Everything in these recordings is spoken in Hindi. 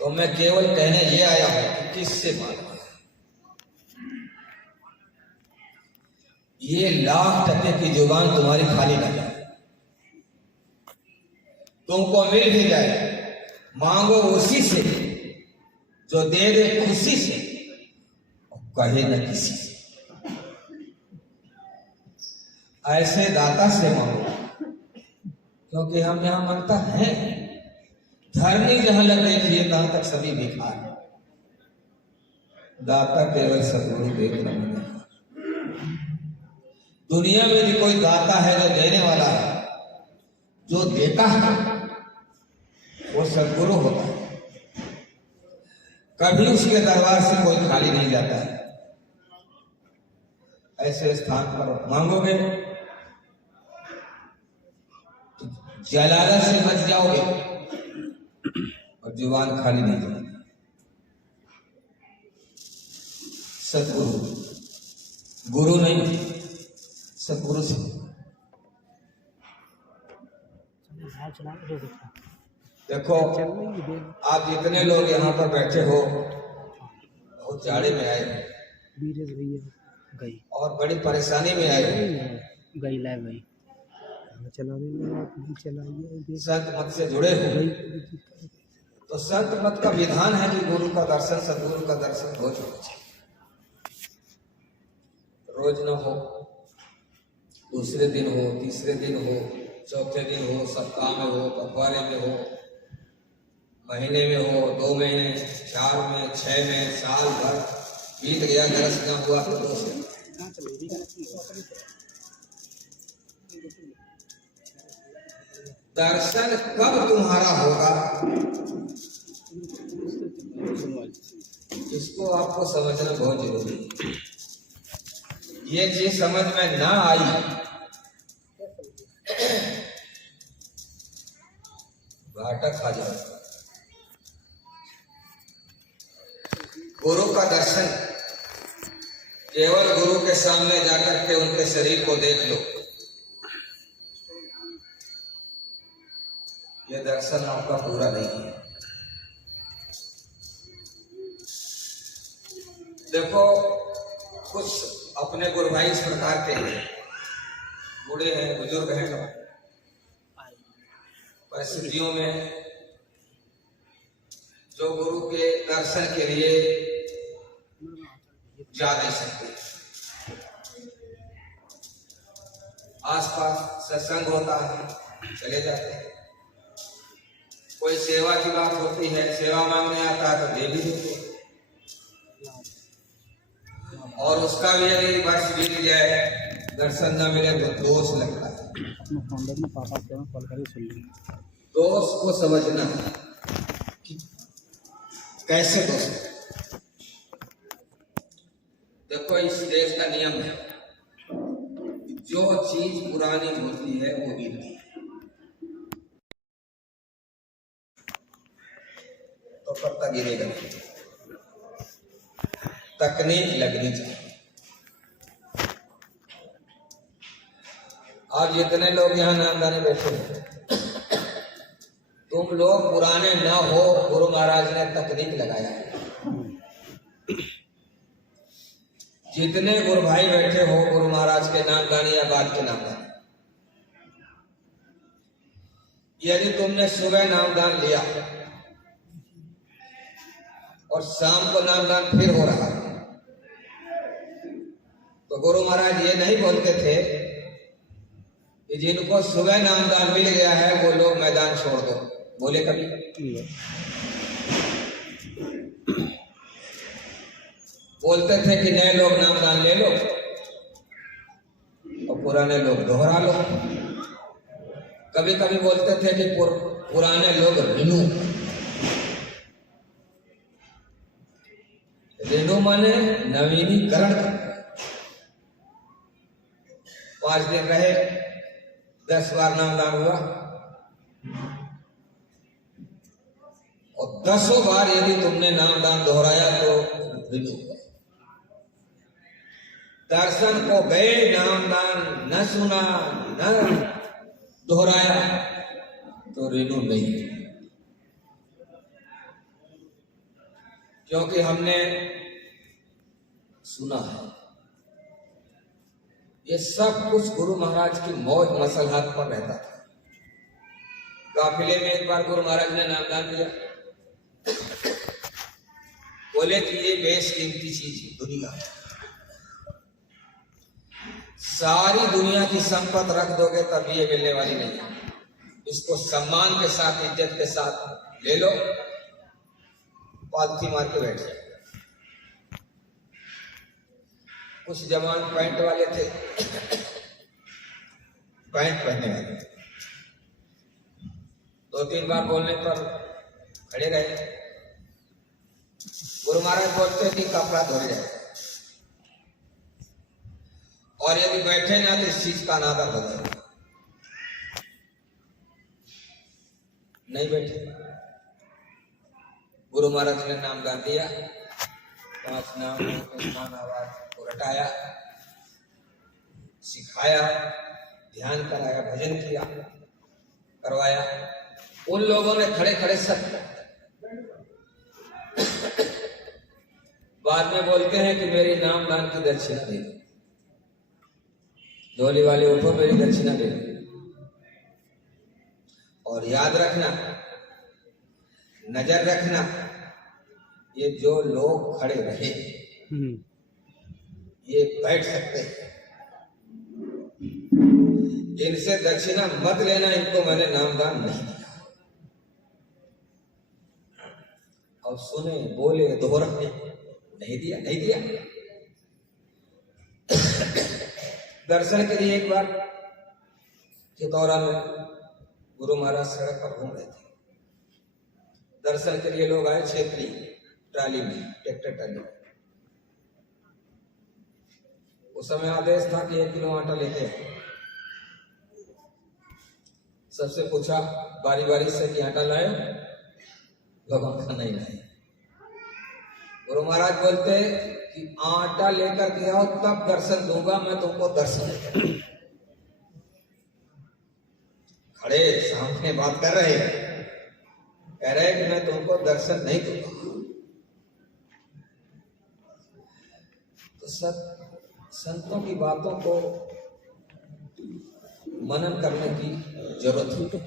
तो मैं केवल कहने ये आया हूं कि किससे मांगना। ये लाख टके की जुबान तुम्हारी खाली ना जाए, तुमको मिल भी जाए, मांगो उसी से जो दे दे खुशी से, कहे न किसी से। ऐसे दाता से मांगो, क्योंकि हम यहां मांगता है। धरनी जहां लग देखिए तहां तक सभी भिखार, दाता केवल सदगुरु देख रहा। दुनिया में भी कोई दाता है जो देने वाला है, जो देता है वो सदगुरु होता है। कभी उसके दरबार से कोई खाली नहीं जाता है। ऐसे स्थान पर मांगोगे तो जलालत से बच जाओगे और जुबान खाली नहीं जाएगी। सदगुरु, गुरु नहीं, सदगुरु से। देखो आप जितने लोग यहाँ पर बैठे हो बहुत जाड़े में आए और बड़ी परेशानी में आए हो, संत मत से जुड़े हो, तो संत मत का विधान है कि गुरु का दर्शन, सदगुरु का दर्शन रोज होना चाहिए। रोज न हो, दूसरे दिन हो, तीसरे दिन हो, चौथे दिन हो, सप्ताह में हो, पखवाड़े में हो, महीने में हो, 2 महीने, 4 में, 6 में, साल भर बीत गया, दर्श न हुआ तो दोष है। दर्शन कब तुम्हारा होगा इसको आपको समझना बहुत जरूरी है। ये चीज समझ में ना आई घाटा खा जाएगा। गुरु का दर्शन केवल गुरु के सामने जाकर के उनके शरीर को देख लो, यह दर्शन आपका पूरा नहीं है। देखो कुछ अपने गुरु भाई इस प्रकार के हैं, बूढ़े हैं, बुजुर्ग हैं, परिस्थितियों में जो गुरु के दर्शन के लिए जा नहीं सकते। आसपास सत्संग होता है, चले जाते हैं। कोई सेवा की बात होती है, सेवा मांगने आता है तो दे भी देते हैं। और उसका भी यदि वर्ष बीत जाए, दर्शन न मिले तो दोष लगता है। दोष को समझना कि कैसे दोष। देखो इस देश का नियम है, जो चीज पुरानी होती है वो गिरती है, तो पत्ता गिरेगा, तकनीक लगनी चाहिए। आज जितने लोग यहाँ नामदानी बैठे हैं, तुम लोग पुराने न हो, गुरु महाराज ने तकनीक लगाया है। जितने गुरु भाई बैठे हो गुरु महाराज के नामदानी या बाद के नामदानी, यदि तुमने सुबह नामदान लिया और शाम को नामदान फिर हो रहा है, तो गुरु महाराज ये नहीं बोलते थे कि जिनको सुबह नामदान मिल गया है वो लोग मैदान छोड़ दो। बोले कभी? बोलते थे कि नए लोग नामदान ले लो और पुराने लोग दोहरा लो। कभी कभी बोलते थे कि पुराने लोग रिन्यू, रिन्यू माने नवीनीकरण। 5 दिन रहे, 10 बार नामदान हुआ और 10 बार यदि तुमने नामदान दोहराया तो रिन्यू हुआ। दर्शन को गए, नामदान न सुना, न दोहराया तो रिन्यू नहीं। क्योंकि हमने सुना है ये सब कुछ गुरु महाराज की मौज मसलहत पर रहता था। काफिले में एक बार गुरु महाराज ने नामदान दिया, बोले कि ये बेशकीमती चीज है दुनिया, सारी दुनिया की संपत्ति रख दोगे तब ये मिलने वाली नहीं है, इसको सम्मान के साथ इज्जत के साथ ले लो, पालथी मार के बैठ जाए। कुछ जवान पैंट वाले थे, पैंट पहनने वाले थे, 2-3 बार बोलने पर खड़े रहे। गुरु महाराज बोलते कि कपड़ा धो जाए, और यदि बैठे ना तो इस चीज का अनादर हो जाएगा। नहीं बैठे, गुरु महाराज ने नामदान दिया, 5 नाम आवाज को रटाया, सिखाया, ध्यान कराया, भजन किया, करवाया। उन लोगों ने खड़े खड़े सब बाद में बोलते हैं कि मेरी नामदान की दक्षिणा दे दो, डोली वाले उठो मेरी दक्षिणा दे दो। और याद रखना, नजर रखना, ये जो लोग खड़े रहे ये बैठ सकते हैं, इनसे दक्षिणा मत लेना, इनको मैंने नामदान नहीं दिया। और सुने, बोले, दोहराए, नहीं दिया, नहीं दिया। दर्शन के लिए एक बार के दौरान में गुरु महाराज सड़क पर घूम रहे थे, दर्शन के लिए लोग आए, क्षेत्रीय ट्राली में, ट्रैक्टर ट्राली में। उस समय आदेश था कि 1 किलो आटा लेते हैं। सबसे पूछा बारी बारी से कि आटा लाए, भगवान का नहीं लाए। गुरु महाराज बोलते कि आटा लेकर के आओ तब दर्शन दूंगा, मैं तुमको दर्शन देगा। खड़े सामने बात कर रहे, कह रहे कि मैं तुमको दर्शन नहीं दूंगा। तो सब संतों की बातों को मनन करने की जरूरत है।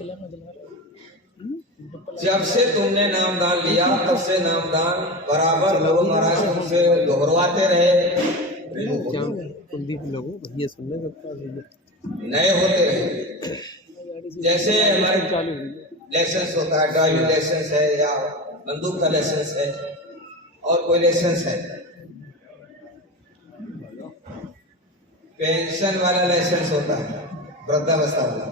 जब से तुमने नामदान लिया तब से नामदान बराबर गुरु महाराज तुमसे दोहरवाते रहे, नए होते रहे। जैसे हमारे लाइसेंस होता है, ड्राइविंग लाइसेंस है या बंदूक का लाइसेंस है और कोई लाइसेंस है, पेंशन वाला लाइसेंस होता है, वृद्धावस्था वाला।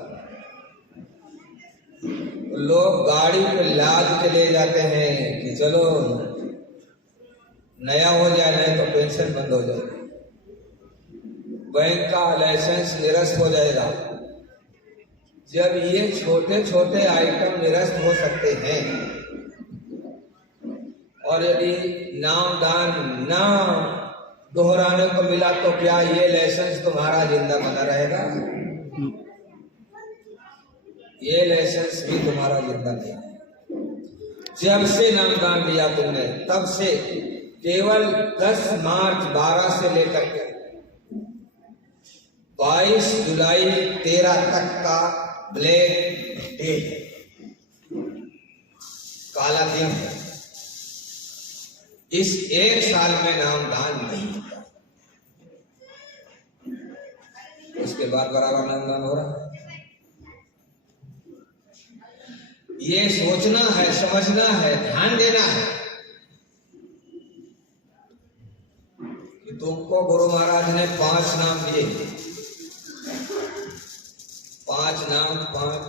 लोग गाड़ी पे लाद के ले जाते हैं कि चलो नया हो जाए, नहीं तो पेंशन बंद हो जाएगी, बैंक का लाइसेंस निरस्त हो जाएगा। जब ये छोटे छोटे आइटम निरस्त हो सकते हैं और यदि नामदान ना दोहराने को मिला तो क्या ये लाइसेंस तुम्हारा जिंदा बना रहेगा? ये लाइसेंस भी तुम्हारा जिंदा नहीं है। जब से नामदान लिया तुमने तब से केवल 10 मार्च 12 से लेकर के 22 जुलाई 13 तक का ब्लैक डे, काला दिन है। इस 1 साल में नामदान नहीं होता, उसके बाद बराबर नामदान हो रहा है। ये सोचना है, समझना है, ध्यान देना है कि तुमको गुरु महाराज ने 5 नाम दिए, 5 नाम, 5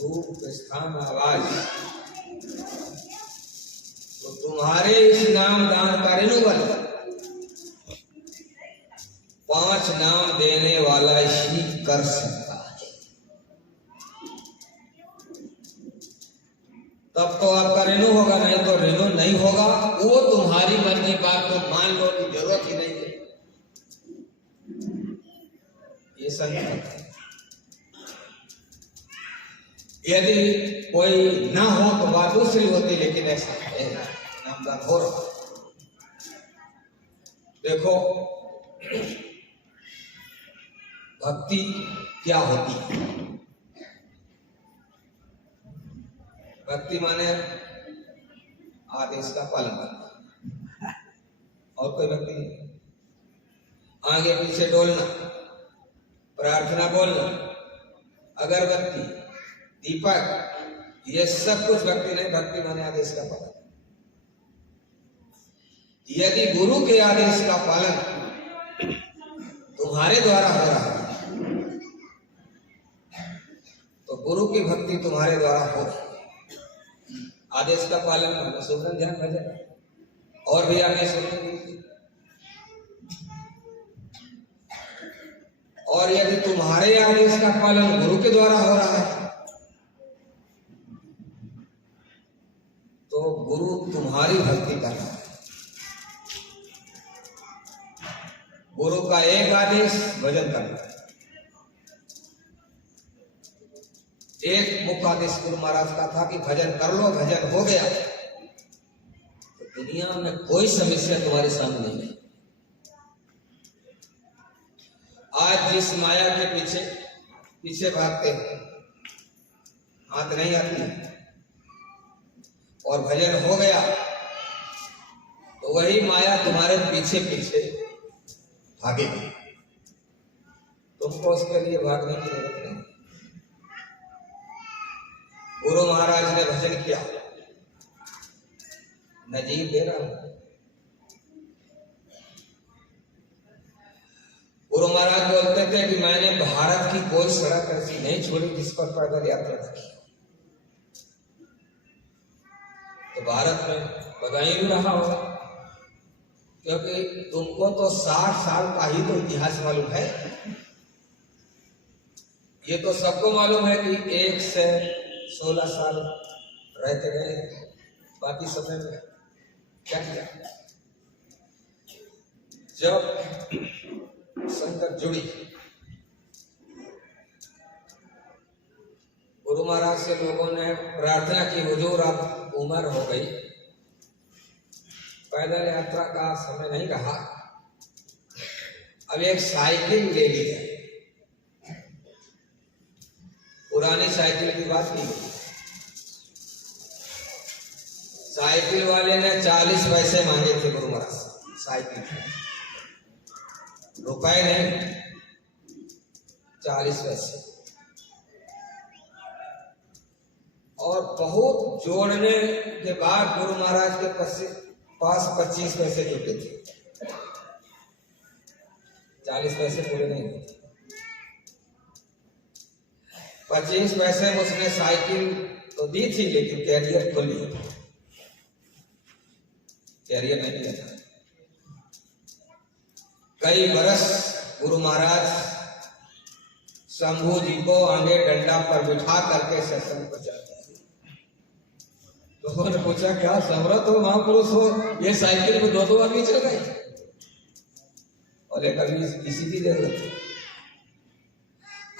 रूप, स्थान, आवाज। तो तुम्हारे इस नामदान का रिन्यूअल 5 नाम देने वाला ही कर सकता है। तब तो आपका रेनू होगा, नहीं तो रेनू नहीं होगा। वो तुम्हारी मर्जी, बात तो मान लो कि जरूरत ही नहीं है। ये संकट है। यदि कोई ना हो तो बात दूसरी होती, लेकिन ऐसा है ना। नामदान हो रहा। देखो भक्ति क्या होती है? भक्ति माने आदेश का पालन करना, और कोई भक्ति नहीं। आगे पीछे डोलना, प्रार्थना बोलना, अगरबत्ती, दीपक, ये सब कुछ भक्ति नहीं। भक्ति माने आदेश का पालन। यदि गुरु के आदेश का पालन तुम्हारे द्वारा हो रहा है तो गुरु की भक्ति तुम्हारे द्वारा हो रही है। आदेश का पालन माने सुमरन ध्यान भजन, और भी आगे सुमरन। और यदि तुम्हारे आदेश का पालन गुरु के द्वारा हो रहा है तो गुरु तुम्हारी भक्ति कर रहा है। गुरु का एक आदेश भजन करना है, एक मुख्य आदेश गुरु महाराज का था कि भजन कर लो, भजन हो गया तो दुनिया में कोई समस्या तुम्हारे सामने नहीं है। आज जिस माया के पीछे पीछे भागते हैं, हाथ नहीं आती और भजन हो गया तो वही माया तुम्हारे पीछे पीछे भागेगी। तुमको उसके लिए भागने की जरूरत नहीं। गुरु महाराज ने भजन किया, नजीर दे रहा हूं। गुरु महाराज बोलते थे कि मैंने भारत की कोई सड़क ऐसी नहीं छोड़ी जिस पर पैदल यात्रा न की। तो भारत में बधाई भी रहा होगा, क्योंकि तुमको तो 60 साल का ही तो इतिहास मालूम है। ये तो सबको मालूम है कि 1 से 16 साल रहते गए, बाकी समय में क्या किया। जब संगत जुड़ी, गुरु महाराज से लोगों ने प्रार्थना की, हुजूर अब उम्र हो गई, पैदल यात्रा का समय नहीं रहा, अब एक साइकिल ले ली जाए। पुरानी साइकिल की बात की गई। साइकिल वाले ने 40 पैसे मांगे थे गुरु महाराज साइकिल, रुपए नहीं, 40 पैसे। और बहुत जोड़ने के बाद गुरु महाराज के पास 25 पैसे जुटे थे। 40 पैसे पूरे नहीं होते। 25 पैसे में उसने साइकिल तो दी थी, लेकिन कैरियर खोल लिया, कैरियर नहीं दिया था। कई बरस गुरु महाराज शंभू जी को आगे डंडा पर बिठा करके सत्संग पहुंचाते। तो उन्होंने पूछा, क्या समर्थ हो, महापुरुष हो, ये साइकिल में 2-2 आदमी चल गए? और एक अभी इसी की जरूरत है।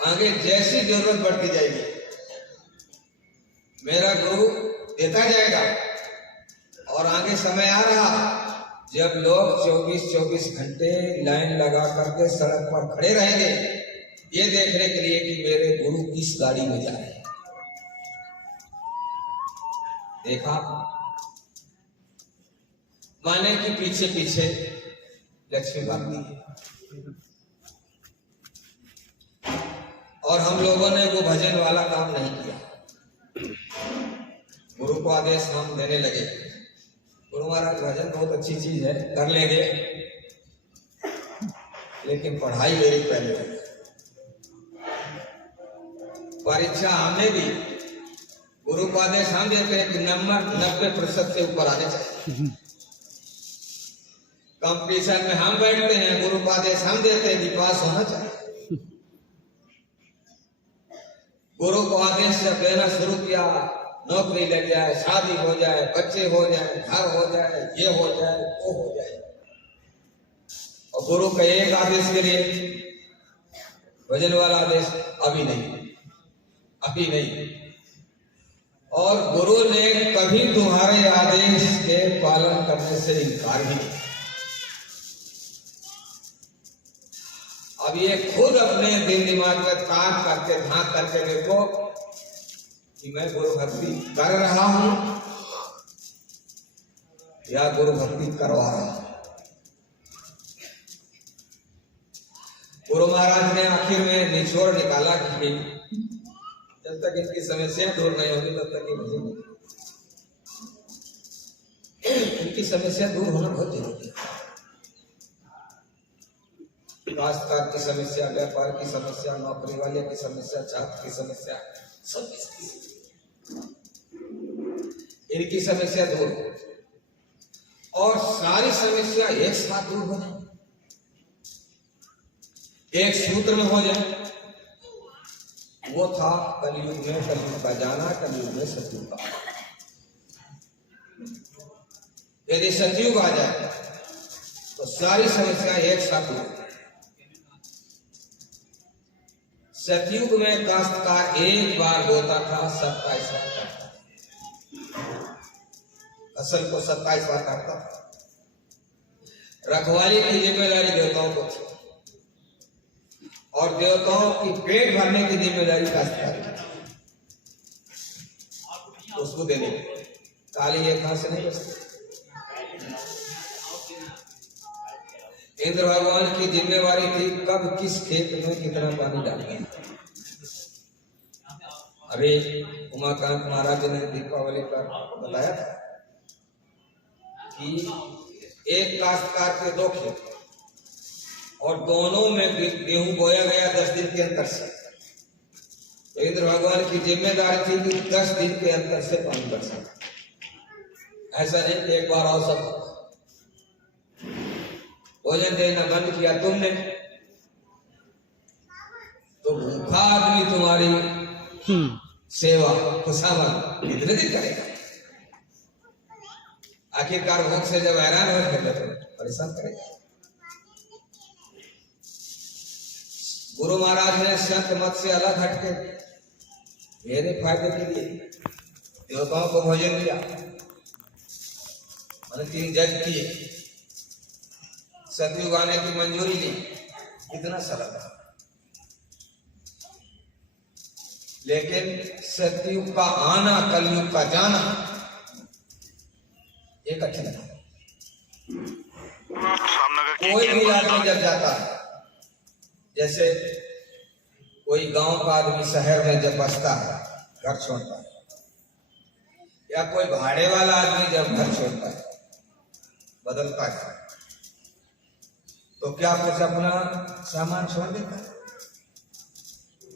आगे जैसी जरूरत बढ़ती जाएगी मेरा गुरु देता जाएगा। और आगे समय आ रहा जब लोग 24-24 घंटे लाइन लगा करके सड़क पर खड़े रहेंगे ये देखने के लिए कि मेरे गुरु किस गाड़ी में जा रहे हैं। देखा, माने कि पीछे पीछे लक्ष्मी भागती है। और हम लोगों ने वो भजन वाला काम नहीं किया। गुरु को आदेश हम देने लगे, गुरु महाराज भजन बहुत अच्छी चीज है, कर लेंगे, लेकिन पढ़ाई मेरी पहले है। परीक्षा हमने दी, गुरु को आदेश हम देते हैं कि नंबर 90% से ऊपर आने चाहिए। कंपटीशन में हम बैठते हैं, गुरु को आदेश हम देते हैं कि पास होना चाहिए। गुरु को आदेश जब देना शुरू किया, नौकरी लग जाए, शादी हो जाए, बच्चे हो जाए, घर हो जाए, ये हो जाए, वो हो जाए। और गुरु का एक आदेश के लिए भजन वाला आदेश अभी नहीं, अभी नहीं। और गुरु ने कभी तुम्हारे आदेश के पालन करने से इनकार भी नहीं। अब ये खुद अपने दिल दिमाग में काम करके झांक करके देखो कि मैं गुरु भक्ति कर रहा हूं या गुरु भक्ति करवा रहा हूं। गुरु महाराज ने आखिर में निचोड़ निकाला कि जब तक इनकी समस्या दूर नहीं होगी तब तक ये भजन नहीं। इनकी समस्या दूर होना बहुत जरूरी है। काश्तकार की समस्या, व्यापार की समस्या, नौकरी वाले की समस्या, छात्र की समस्या, सब इनकी समस्या दूर हो और सारी समस्या एक साथ दूर हो जाए, एक सूत्र में हो जाए। वो था कलयुग में कलयुग का जाना, कलयुग में सतयुग का। यदि सतयुग आ जाए तो सारी समस्या एक साथ दूर। सतयुग में काश्तकार एक बार बोता था 27 बार काटता, फसल को 27 बार काटता। रखवाली की जिम्मेदारी देवताओं को थी और देवताओं की पेट भरने की जिम्मेदारी काश्तकार की, उसको देने की। काली एक हाथ से नहीं बचती। इंद्र भगवान की जिम्मेवारी थी कब किस खेत में कितना पानी डालना। अभी उमाकांत महाराज ने दीपावली पर बताया था कि एक काश्तकार के 2 खेत और दोनों में गेहूं बोया गया 10 दिन के अंतर से। तो इंद्र भगवान की जिम्मेदारी थी कि 10 दिन के अंतर से पानी बरसा। ऐसा नहीं कि एक बार आओ सब भोजन देना बंद किया तुमने तो भूखा आदमी तुम्हारी सेवा खुशामद कितने दिन करेगा। आखिरकार भूख से जब हैरान हो गए तो परेशान करेगा। गुरु महाराज ने संत मत से अलग हटके मेरे फायदे के लिए देवताओं को भोजन दिया, मैंने 3 जज किए, सतयुग आने की मंजूरी ली। कितना सरल था। लेकिन सतयुग का आना, कलयुग का जाना एक कठिन था। कोई भी आदमी जब जाता है, जैसे कोई गांव का आदमी शहर में जब बसता है, घर छोड़ता है, या कोई भाड़े वाला आदमी जब घर छोड़ता है, बदलता है, तो क्या कुछ अपना सामान छोड़ देता है?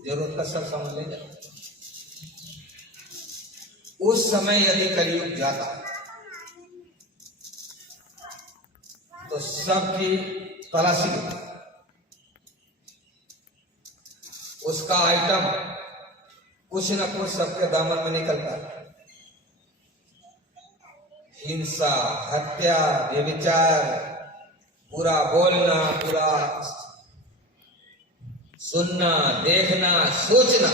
जरूरत का सब सामान ले जाता। उस समय यदि कलयुग जाता तो सबकी तलाशी लेता, उसका आइटम कुछ न कुछ सबके दामन में निकलता। हिंसा, हत्या, व्यभिचार, बुरा बोलना, बुरा सुनना, देखना, सोचना,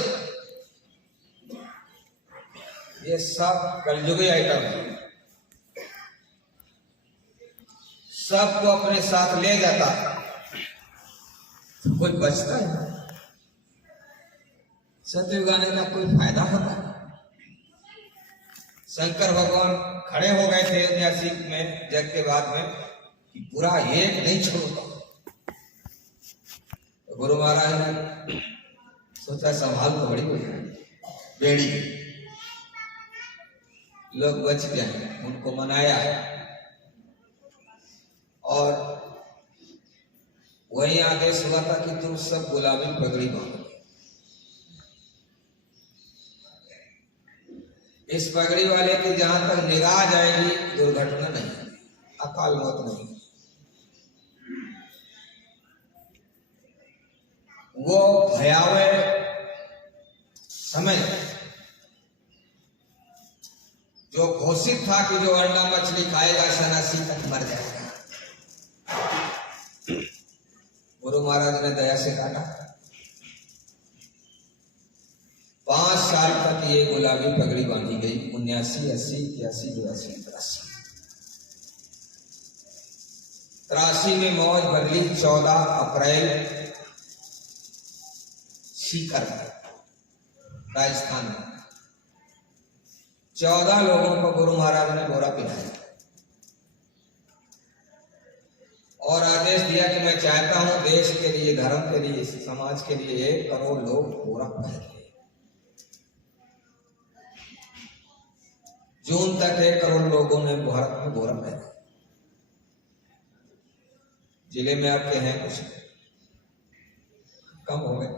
ये सब कलयुगी आइटम है। सबको अपने साथ ले जाता, तो कोई बचता है? सतयुग आने का कोई फायदा होता? शंकर भगवान खड़े हो गए थे 89 में जग के बाद में कि पूरा एक नहीं छोड़ता। तो गुरु महाराज ने सोचा संभाल तो बड़ी बेड़ी, लोग बच गए, उनको मनाया और वही आदेश हुआ था कि तुम सब गुलाबी पगड़ी बांधो। इस पगड़ी वाले की जहां तक निगाह जाएगी दुर्घटना नहीं, अकाल मौत नहीं। वो भयावह समय जो घोषित था कि जो अंडा मछली खाएगा सन्यासी तक मर जाएगा, गुरु महाराज ने दया से काटा। 5 साल तक ये गुलाबी पगड़ी बांधी गई। 79, 80, 81, 82, 83 83 में मौज बदली 14 अप्रैल सीकर राजस्थान में 14 लोगों को गुरु महाराज ने बोरा पिलाया और आदेश दिया कि मैं चाहता हूं देश के लिए, धर्म के लिए, समाज के लिए 1 करोड़ लोग बोरा पहने। जून तक 1 करोड़ लोगों ने भारत में बोरा पहना। जिले में आपके हैं कुछ कम हो गए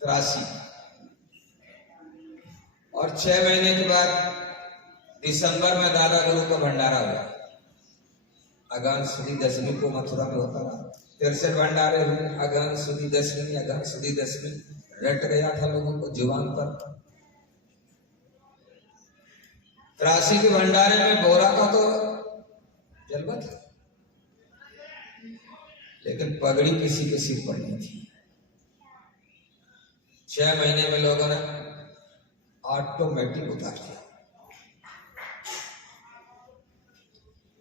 83 और 6 महीने के बाद दिसंबर में दादा गुरु का भंडारा हुआ। अगहन सुदी दशमी को मथुरा में होता था। 63 भंडारे हुए। अगहन सुदी दशमी रट गया था लोगों को जुबान पर। 83 के भंडारे में बोरा का तो जलवा था, लेकिन पगड़ी किसी के सिर पर नहीं थी। 6 महीने में लोगों ने ऑटोमेटिक उतार दिया।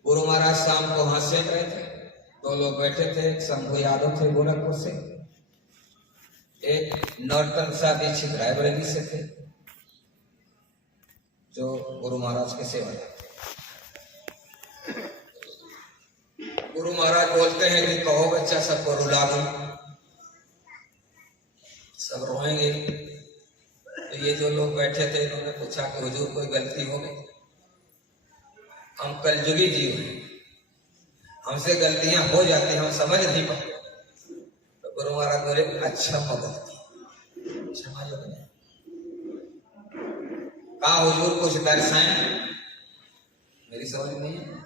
गुरु महाराज शाम को हाथ सेक रहे थे। 2 लोग बैठे थे। शंभू यादव थे गोरखपुर से, एक नौतन सा दीक्षित रायबरेली से थे जो गुरु महाराज के सेवक। गुरु महाराज बोलते हैं कि कहो बच्चा सबको रुला दूं, सब रोएंगे। तो ये जो लोग बैठे थे इन्होंने पूछा कि हुजूर कोई गलती हो गई? हम कलयुगी जीव हैं, हमसे गलतियां हो जाती, हम समझ नहीं पाते। तो गुरु महाराज बोले अच्छा गलती क्षमा जो बने। कहा हुजूर कुछ दर्शाएं, मेरी समझ नहीं है।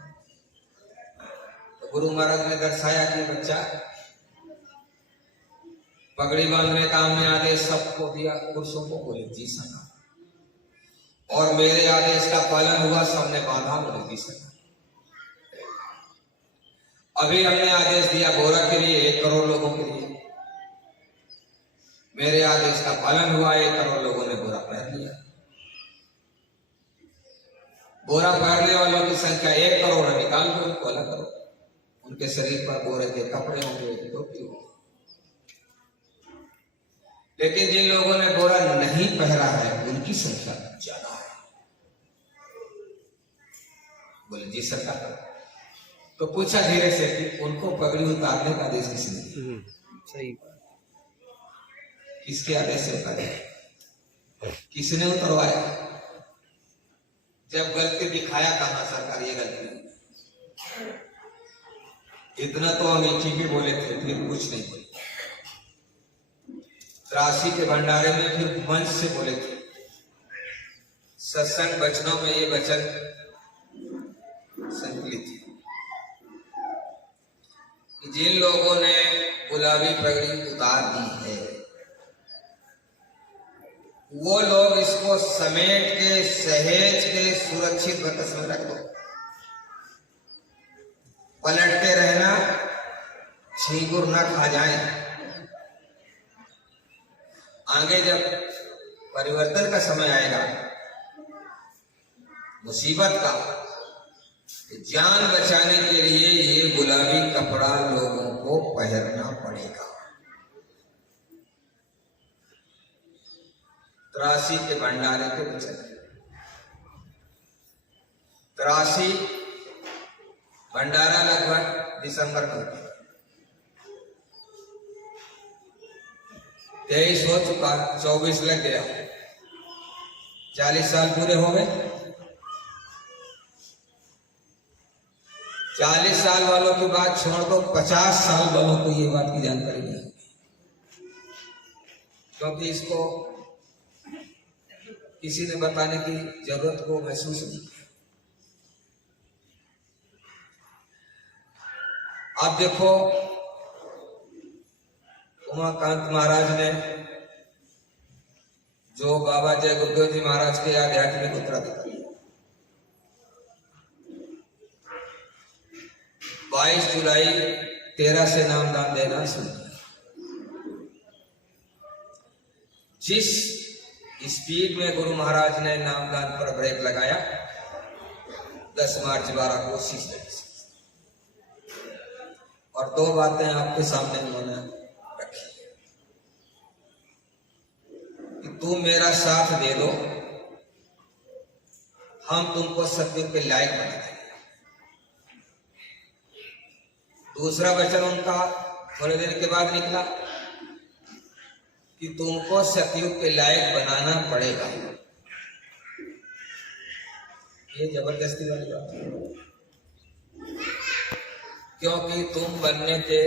तो गुरु महाराज ने दर्शाया कि बच्चा पगड़ी बांधने का हमने आदेश सबको दिया, पुरुषों को बोले जी सना, और मेरे आदेश का पालन हुआ, सबने बांधा, बोले जी सना। अभी हमने आदेश दिया बोरा के लिए 1 करोड़ लोगों के लिए, मेरे आदेश का पालन हुआ, 1 करोड़ लोगों ने बोरा पहन लिया। बोरा पहनने वालों की संख्या 1 करोड़ है, निकाल दो उनको अलग करो। उनके शरीर पर बोरे के कपड़े होंगे, टोपी होगी। लेकिन जिन लोगों ने बोरा नहीं पहना है उनकी संख्या ज्यादा है। बोले जी सरकार। तो पूछा धीरे से कि उनको पगड़ी उतारने का आदेश किसने दिया? सही, किसके आदेश से उतारे? किसने उतरवाया? जब गलती दिखाया कहा सरकार ये गलती नहीं। इतना तो अमेठी भी बोले थे, फिर कुछ नहीं बोले। 83 के भंडारे में फिर मंच से बोले थे। सत्संग वचनों में ये वचन संकलित है कि जिन लोगों ने गुलाबी पगड़ी उतार दी है वो लोग इसको समेट के, सहेज के सुरक्षित बकस में रख दो। पलटते रहना, छींगुर ना खा जाए। आगे जब परिवर्तन का समय आएगा, मुसीबत का, जान बचाने के लिए ये गुलाबी कपड़ा लोगों को पहनना पड़ेगा। 83 के भंडारे के बचन, 83 भंडारा लगभग दिसंबर में होता है। 23 हो चुका, 24 लग गया, 40 साल पूरे हो गए। 40 साल वालों की बात छोड़ दो, 50 साल वालों को ये बात की जानकारी नहीं होगी, क्योंकि इसको किसी ने बताने की जरूरत को महसूस नहीं किया। आप देखो उमाकांत महाराज ने जो बाबा जय गुरुदेव जी महाराज के आध्यात्मिक उत्तराधिकारी 22 जुलाई 13 से नामदान देना शुरू किया। जिस स्पीड में गुरु महाराज ने नामदान पर ब्रेक लगाया, 10 मार्च 12 को शीश लगी। और दो बातें आपके सामने उन्होंने रखी कि तुम मेरा साथ दे दो, हम तुमको सतयुग के लायक बना देंगे। दूसरा वचन उनका थोड़े दिन के बाद निकला कि तुमको सतयुग के लायक बनाना पड़ेगा। ये जबरदस्ती वाली बात है, क्योंकि तुम बनने के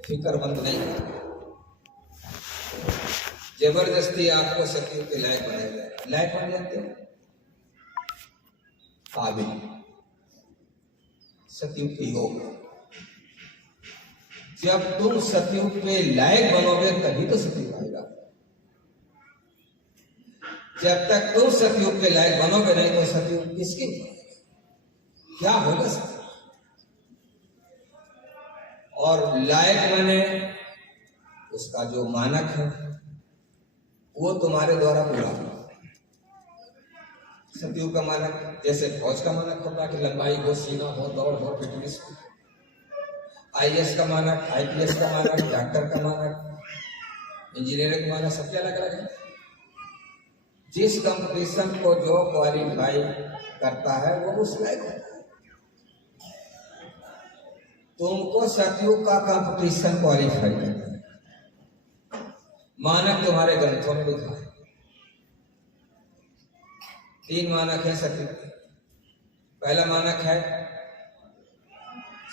फिक्रमंद नहीं हो। जबरदस्ती आपको सतयुग के लायक बनाएगा। लायक बन जाते हो, काबिल सतयुग के योग। जब तुम सतयुग के लायक बनोगे तभी तो सतयुग आएगा। जब तक तुम सतयुग के लायक बनोगे नहीं तो सतयुग किसके क्या होगा सतयुग? और लायक बने उसका जो मानक है वो तुम्हारे द्वारा पूरा होगा। सतयुग का मानक जैसे फौज का मानक होता है कि लंबाई हो, सीना हो, दौड़ हो, फिटनेस हो। आईएएस का मानक, आईपीएस का मानक, डॉक्टर का मानक, इंजीनियरिंग का मानक, सबके अलग अलग है। जिस कंपटीशन को जो क्वालिफाई करता है वो उस लायक होता है। तुमको सतयुग का कंपटीशन क्वालिफाई करना है। मानक तुम्हारे ग्रंथों में लिखा है। 3 मानक है सतयुग के। पहला मानक है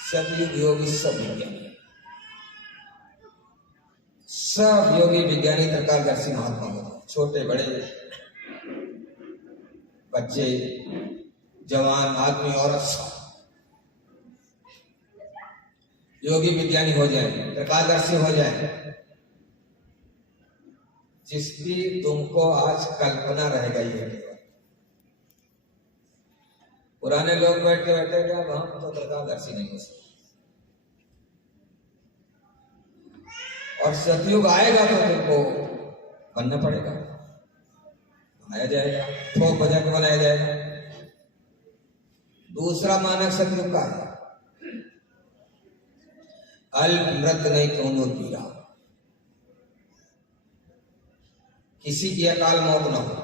सतयुग योगी सब विज्ञानी। सब योगी विज्ञानी त्रिकालदर्शी महात्मा हो, छोटे बड़े, बच्चे, जवान, आदमी, औरत, सब योगी विज्ञानी हो जाए, त्रिकालदर्शी हो जाए, जिसकी तुमको आज कल्पना रह गई है। पुराने लोग बैठ के बैठे क्या हम तो त्रिकालदर्शी नहीं हो सकते। और सतयुग आएगा तो तुमको बनना पड़ेगा, बनाया जाएगा, ठोक बजा के बनाया जाएगा। दूसरा मानक सतयुग का है अल्प मृत नहीं कौनो पीड़ा। किसी की अकाल मौत ना हो,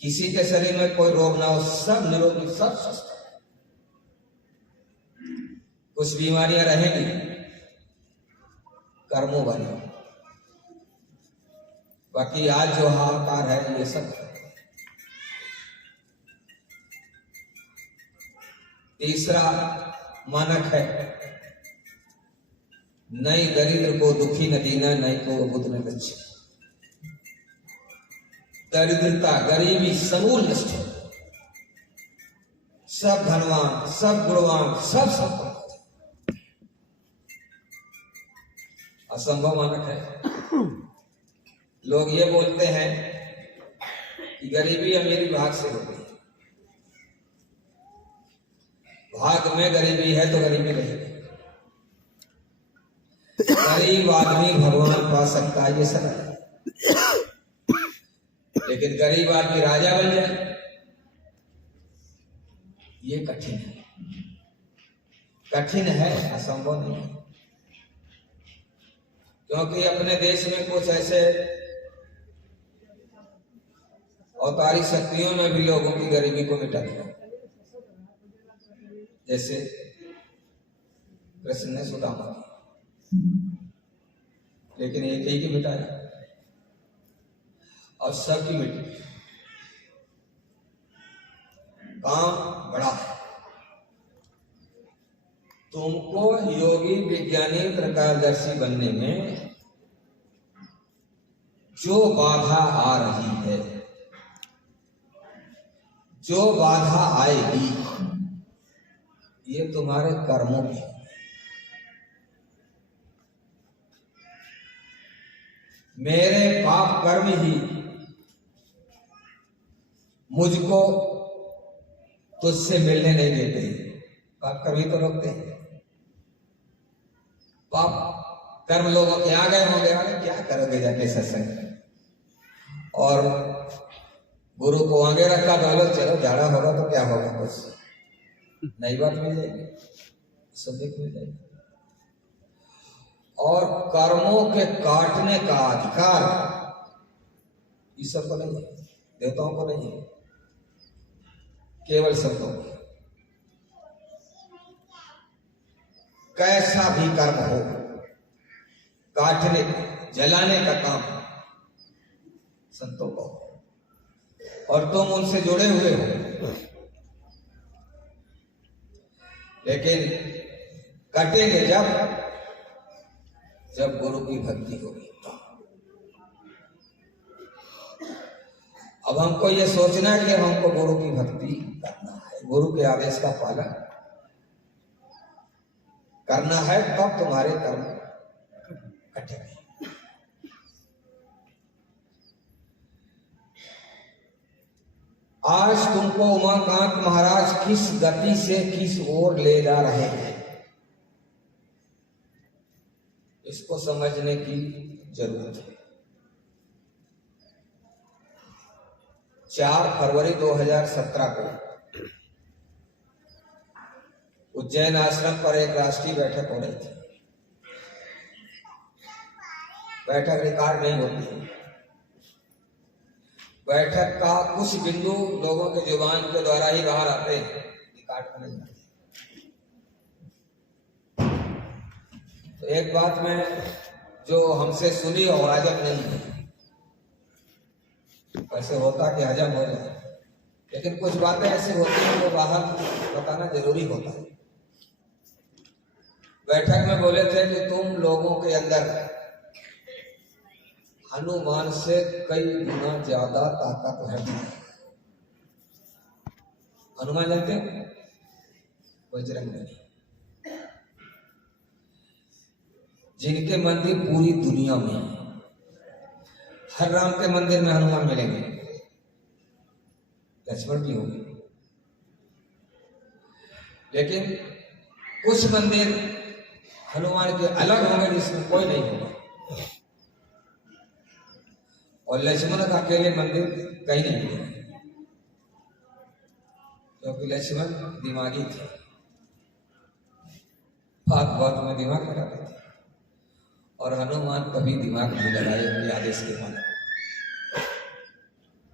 किसी के शरीर में कोई रोग ना हो, सब निरोगी, सब स्वस्थ। कुछ बीमारियां रहेंगी कर्मों वाली, बाकी आज जो हाहाकार है ये सब है। तीसरा मानक है नई दरिद्र को दुखी न दीना, नई को बुद्ध न बच्चे। दरिद्रता, गरीबी समूल नष्ट हो, सब धनवान, सब गुणवान, सब असंभव मानक है। लोग ये बोलते हैं कि गरीबी अमीरी भाग से होती है। भाग में गरीबी है तो गरीबी रहेगी। गरीब आदमी भगवान पा सकता है, ये सब है। लेकिन गरीब आदमी राजा बन जाए ये कठिन है, कठिन है, असंभव नहीं है। क्योंकि अपने देश में कुछ ऐसे अवतारी शक्तियों ने भी लोगों की गरीबी को मिटा दिया। जैसे कृष्ण ने सुदामा की, लेकिन एक ही की मिटाया और सबकी मिटी। काम बड़ा है। तुमको योगी विज्ञानी त्रिकालदर्शी बनने में जो बाधा आ रही है, जो बाधा आएगी, ये तुम्हारे कर्मों की। मेरे पाप कर्म ही मुझको तुझसे मिलने नहीं देते। पाप कर्म ही तो रोकते हैं। पाप कर्म लोगों के आ गए होंगे, क्या करोगे जाके सत्संग। और गुरु को आगे रखा, बोलो चलो झाड़ा होगा तो क्या होगा, कुछ नई बात मिल जाएगी। सब देखने जाएगी। और कर्मों के काटने का अधिकार ईश्वर को नहीं है, देवताओं को नहीं है, केवल संतों को। कैसा भी कर्म हो, काटने जलाने का काम संतों को, और तुम उनसे जुड़े हुए हो, लेकिन कटेंगे जब गुरु की भक्ति होगी। अब हमको ये सोचना है कि हमको गुरु की भक्ति करना है, गुरु के आदेश का पालन करना है, तब तुम्हारे कर्म कटेंगे। आज तुमको उमाकांत महाराज किस गति से किस ओर ले जा रहे हैं, इसको समझने की जरूरत है। 4 फरवरी 2017 को उज्जैन आश्रम पर एक राष्ट्रीय बैठक हो रही थी। बैठक रिकॉर्ड नहीं होती है। बैठक का कुछ बिंदु लोगों के जुबान के द्वारा ही बाहर आते हैं, रिकॉर्ड का नहीं आते। तो एक बात में जो हमसे सुनी और हजम नहीं है, ऐसे होता कि हजम हो जाए, लेकिन कुछ बातें ऐसी होती हैं जो बाहर बताना जरूरी होता है। बैठक में बोले थे कि तुम लोगों के अंदर हनुमान से कई गुना ज्यादा ताकत है। हनुमान जानते हैं? बजरंगबली, जिनके मंदिर पूरी दुनिया में है। हर राम के मंदिर में हनुमान मिलेंगे, लक्ष्मण भी होंगे, लेकिन कुछ मंदिर हनुमान के अलग होंगे जिसमें कोई नहीं होगा, और लक्ष्मण का अकेले मंदिर कहीं नहीं होगा, क्योंकि लक्ष्मण दिमागी थे, बात बात में दिमाग लगाते थे, और हनुमान कभी दिमाग नहीं लगाए उनके आदेश के पालन।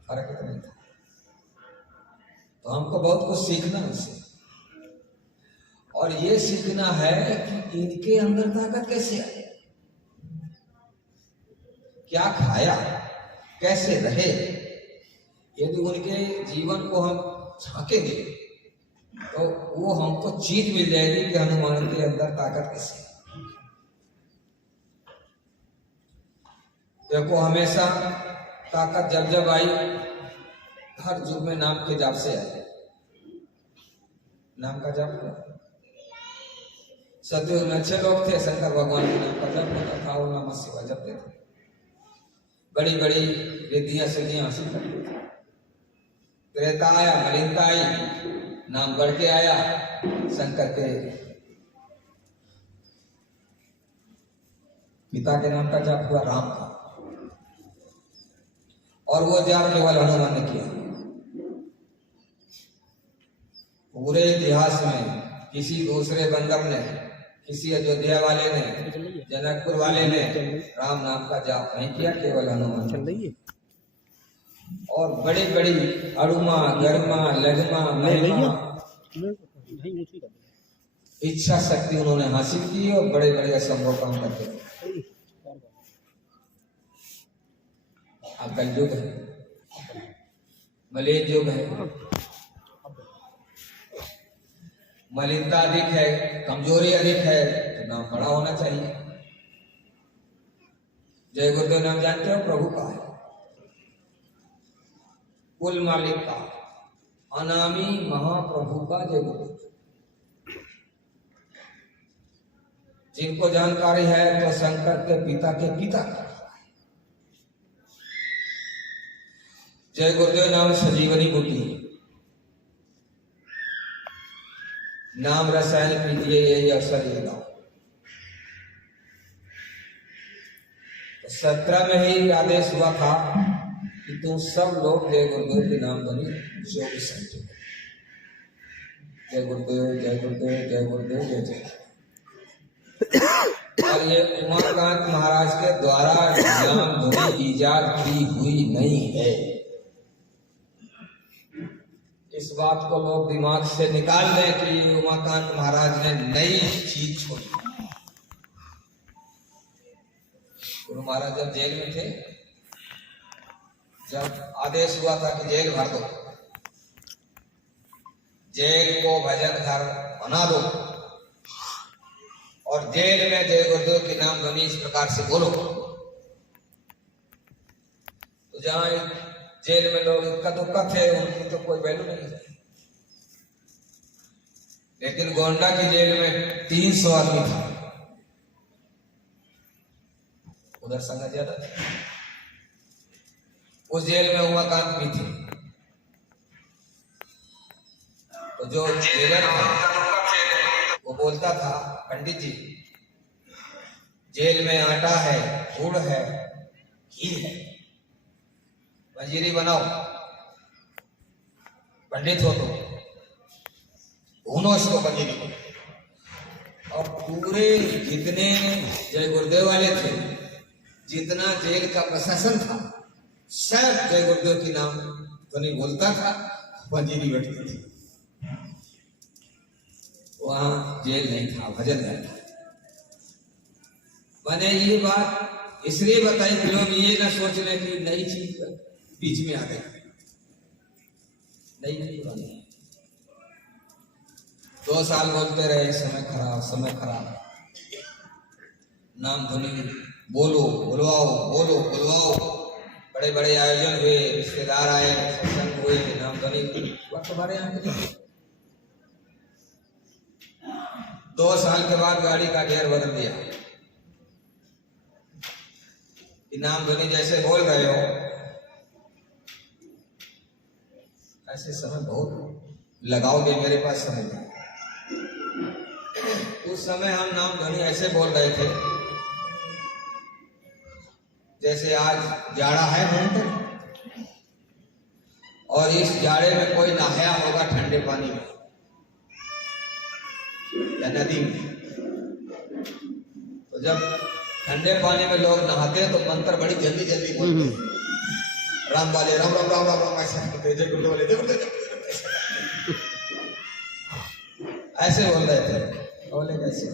फर्क इतना था। तो हमको बहुत कुछ सीखना उससे, और ये सीखना है कि इनके अंदर ताकत कैसे आई, क्या खाया, कैसे रहे। यदि उनके जीवन को हम झांकेंगे तो वो हमको चीज मिल जाएगी कि हनुमान के अंदर ताकत कैसे है। देखो, हमेशा ताकत जब जब आई, हर युग में नाम के जाप से आई। नाम का जाप हुआ। सतयुग में अच्छे लोग थे, शंकर भगवान के नाम का जाप होता था, वो नमः शिवाय जपते थे, बड़ी बड़ी रिद्धियां सिद्धियां हासिल करते थे। त्रेता आया, मलिनता आई, नाम बढ़ के आया, शंकर के पिता के नाम का जाप हुआ, राम का, और वो जाप केवल हनुमान ने किया। पूरे इतिहास में किसी दूसरे बंदर ने, किसी अयोध्या वाले ने, जनकपुर वाले ने राम नाम का जाप नहीं किया, केवल हनुमान चल रही है। और बड़ी बड़ी अड़ुमा, गर्मा, लगमा, महिमा, इच्छा शक्ति उन्होंने हासिल की, और बड़े बड़े असंभव काम करते थे। अब कलयुग है, मलिन युग है, मलिनता अधिक है, कमजोरी अधिक है, तो नाम बड़ा होना चाहिए। जय गुरुदेव नाम जानते हो? प्रभु का है, कुल मालिक का, अनामी महाप्रभु का जय गुरुदेव। जिनको जानकारी है तो शंकर के पिता का जय गुरुदेव नाम संजीवनी बूटी, नाम रसायन पीजिए, यही अवसर लेगा। 17 में ही आदेश हुआ था कि तुम सब लोग जय गुरुदेव के नाम बनी 24 घंटे। जय गुरुदेव, जय गुरुदेव, जय गुरुदेव, जय जय। और ये उमाकांत महाराज के द्वारा नाम धुनी ईजाद की हुई नहीं है। इस बात को लोग दिमाग से निकाल दें कि उमाकांत महाराज ने नई चीज छोड़ी। गुरु महाराज जब जेल में थे, जब आदेश हुआ था कि जेल भर दो, जेल को भजन घर बना दो और जेल में जय गुरुदेव के नाम ध्वनि इस प्रकार से बोलो, तो जहां जेल में लोग इक्का दुक्का थे, उनकी तो कोई वैल्यू नहीं है। लेकिन गोंडा की जेल में 300 आदमी था, उधर संगत ज्यादा था। उस जेल में उमाकांत भी थे, तो जो जेलर था वो बोलता था, पंडित जी जेल में आटा है, गुड़ है, घी है, मंजीरी बनाओ, पंडित हो तो भूनो इसको पंजीरी को। और पूरे जितने जय गुरुदेव वाले थे, जितना जेल का प्रशासन था, सब जय गुरुदेव की नाम ध्वनि बोलता था, पंजीरी बैठती थी। वहां जेल नहीं था, भजन घर था। मैंने ये बात इसलिए बताई कि लोग ये ना सोच लें कि नई चीज बीच में आ गई, नई नहीं बनी। 2 साल बोलते रहे, समय खराब, समय खराब। नाम धुनी बोलो, बुलवाओ, बोलो, बुलवाओ। बड़े बड़े आयोजन हुए, रिश्तेदार आए, सत्संग हुए, नाम धुनी वक्त हमारे यहाँ के 2 साल के बाद गाड़ी का गियर बदल दिया कि नाम ध्वनि जैसे बोल रहे हो, ऐसे समय बहुत लगाओगे, मेरे पास समय नहीं। उस समय हम नाम ध्वनि ऐसे बोल रहे थे जैसे आज जाड़ा है भयंकर, और इस जाड़े में कोई नहाया होगा ठंडे पानी में या नदी में। तो जब ठंडे पानी में लोग नहाते हैं तो मंत्र बड़ी जल्दी जल्दी बोलते हैं, राम वाले राम राम राम राम राम, ऐसे ऐसे बोल रहे थे। बोले कैसे?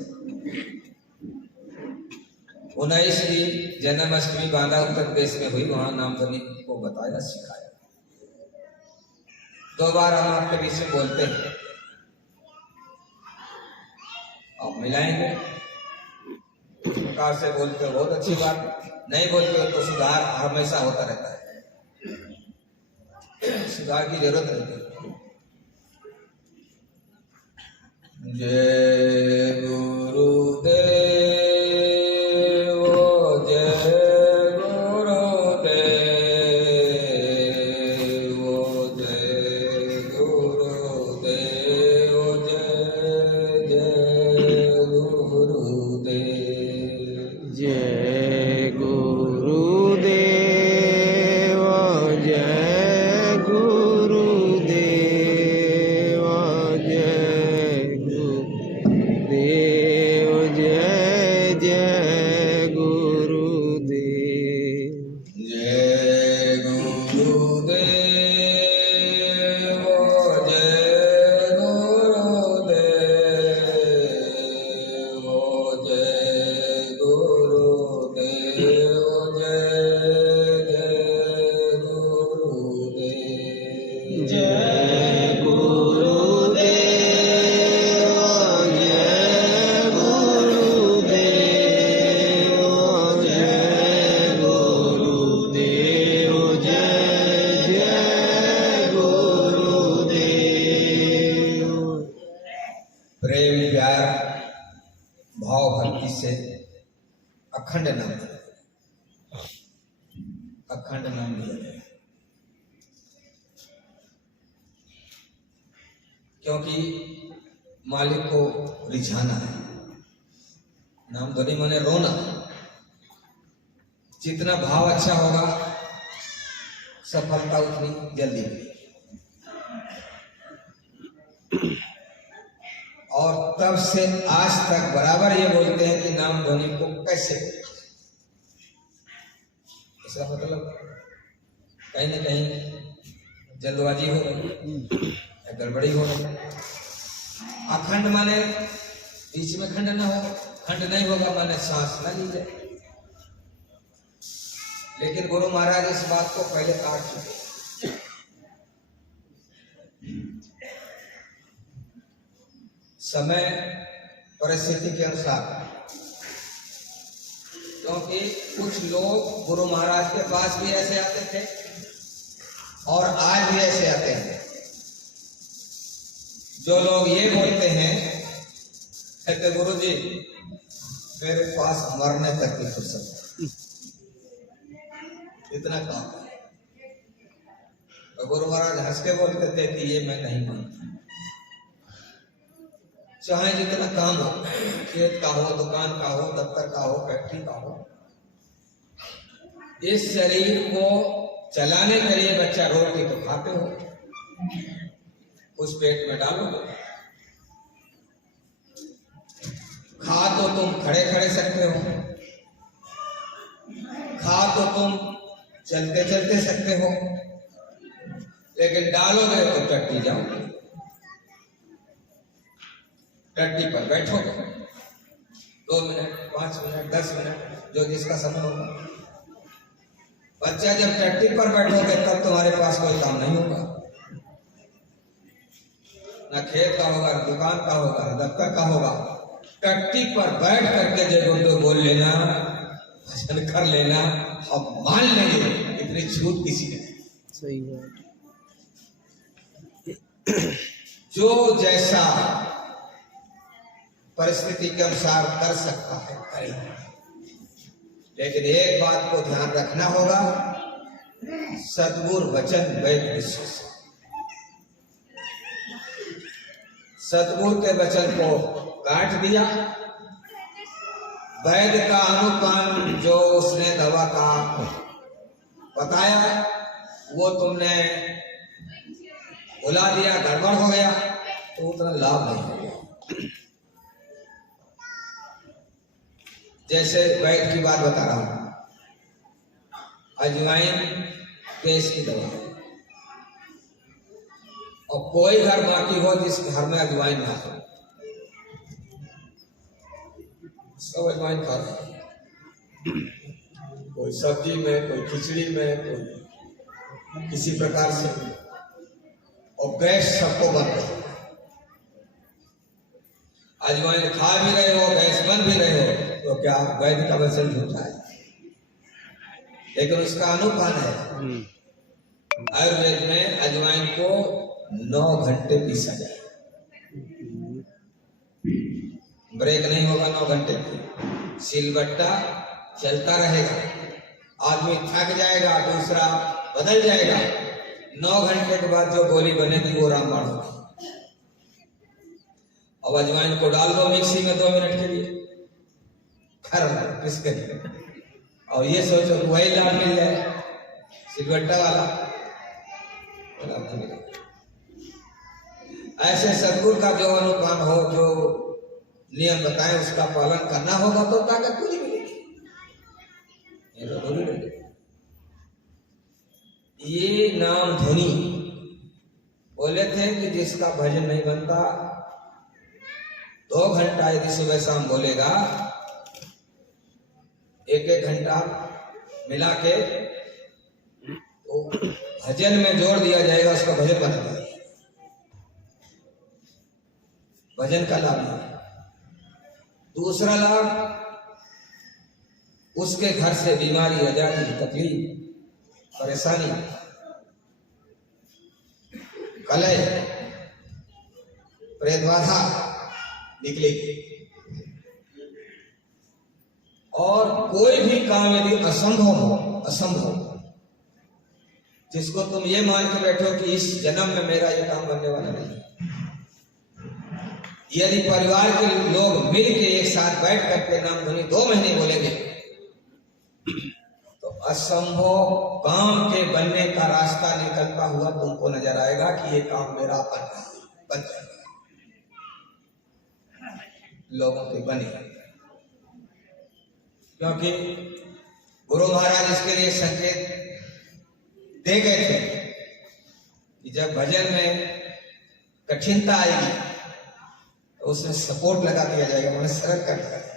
19वीं जन्माष्टमी बांदा उत्तर प्रदेश में हुई, वहां नाम ध्वनि को बताया, सिखाया। 2 बार हम आपके बीच में बोलते हैं, आप मिलाएंगे। इस प्रकार से बोलते हो बहुत अच्छी बात, नहीं बोलते हो तो सुधार हमेशा होता रहता है, सुधार की जरूरत रहती है। जय गुरुदेव, जय गुरुदेव, जय गुरुदेव, जय जय गुरुदेव, जय गुरुदेव, जय गुरुदेव, जय गुरुदेव, जय जय गुरुदेव, जय गुरुदेव, जय गुरुदेव, जय गुरुदेव, जय जय गुरुदेव, जय गुरुदेव, जय गुरुदेव, जय गुरुदेव, जय जय गुरुदेव। प्रेम प्यार भाव भक्ति से अखंड नाम, अखंड नाम लिया गया, क्योंकि मालिक को रिझाना है। नाम ध्वनि माने रोना। जितना भाव अच्छा होगा, सफलता उतनी जल्दी मिलेगी। और तब से आज तक बराबर ये बोलते हैं कि नाम ध्वनि को कैसे, इसका मतलब कहीं ना कहीं जल्दबाजी हो रही या गड़बड़ी हो रही। अखंड माने बीच में खंड ना हो, खंड नहीं होगा माने सांस ना ली जाए। लेकिन गुरु महाराज इस बात को पहले काट चुके। समय परिस्थिति के अनुसार, क्योंकि कुछ लोग गुरु महाराज के पास भी ऐसे आते थे और आज भी ऐसे आते हैं, जो लोग ये बोलते हैं कहते गुरु जी मेरे पास मरने तक की फुर्सत है, इतना काम है। तो गुरु महाराज हंस के बोलते थे कि ये मैं नहीं मानता, चाहे जितना काम हो, खेत का हो, दुकान का हो, दफ्तर का हो, फैक्ट्री का हो, इस शरीर को चलाने के लिए बच्चा रोटी तो खाते हो, उस पेट में डालो। खा तो तुम खड़े खड़े सकते हो, खा तो तुम चलते चलते सकते हो, लेकिन डालोगे तो टट्टी जाओगे, टट्टी पर बैठोगे 2 मिनट, 5 मिनट, 10 मिनट, जो जिसका समय होगा। बच्चा जब टट्टी पर बैठोगे तब तुम्हारे पास कोई काम नहीं होगा, ना खेत का होगा, ना दुकान का होगा, ना दफ्तर का होगा। टट्टी पर बैठ करके जब उनको बोल लेना, भजन कर लेना, हम मान लेंगे, इतनी छूट किसी ने। सही बात। जो जैसा परिस्थिति के अनुसार कर सकता है करे, लेकिन एक बात को ध्यान रखना होगा, सद्गुरु वचन वैद विश्वास। सद्गुरु के वचन को काट दिया, वैद का अनुपान जो उसने दवा का बताया वो तुमने भुला दिया, गड़बड़ हो गया, तो उतना लाभ नहीं हो गया। जैसे वैद की बात बता रहा हूं, अजवाइन केस की दवा है, और कोई घर बाकी हो जिस घर में अजवाइन ना हो, सब अजवाइन खा रहे हैं, कोई सब्जी में, कोई खिचड़ी में, कोई किसी प्रकार से, और गैस सबको बन रही है। अजवाइन खा भी रहे हो, गैस बन भी रहे हो, तो क्या वैद का वचन झूठा है? लेकिन उसका अनुपान है। आयुर्वेद में अजवाइन को 9 घंटे पीसा जाए, ब्रेक नहीं होगा 9 घंटे की, सिलबट्टा चलता रहेगा, आदमी थक जाएगा, दूसरा बदल जाएगा, 9 घंटे के बाद जो गोली बनेगी वो रामबाण होगी। अब अजवाइन को डाल दो मिक्सी में 2 मिनट के लिए, और ये सोचो वही लाभ मिल जाए, सिलबट्टा वाला लाभ नहीं मिलेगा। ऐसे सद्गुरु का जो अनुपान हो, जो नियम बताए उसका पालन करना होगा तो ताकत पूरी मिलेगी। ये नाम ध्वनि बोले थे कि जिसका भजन नहीं बनता 2 घंटा यदि सुबह शाम बोलेगा, 1-1 घंटा मिला के तो भजन में जोड़ दिया जाएगा, उसका भजन बना जाएगा, भजन का लाभ है। दूसरा लाभ, उसके घर से बीमारी, आजादी, तकलीफ, परेशानी, कलह, प्रेत बाधा निकलेगी, और कोई भी काम यदि असंभव जिसको तुम ये मान के बैठो कि इस जन्म में मेरा ये काम बनने वाला नहीं, यदि परिवार के लोग मिल के एक साथ बैठ करके नाम ध्वनि 2 महीने बोलेंगे तो असंभव काम के बनने का रास्ता निकलता हुआ तुमको नजर आएगा कि ये काम मेरा बन जाएगा। लोगों के बने, क्योंकि गुरु महाराज इसके लिए संकेत दे गए थे कि जब भजन में कठिनता आएगी तो उसमें सपोर्ट लगा दिया जाएगा, उन्हें सरल कर दिया जाएगा।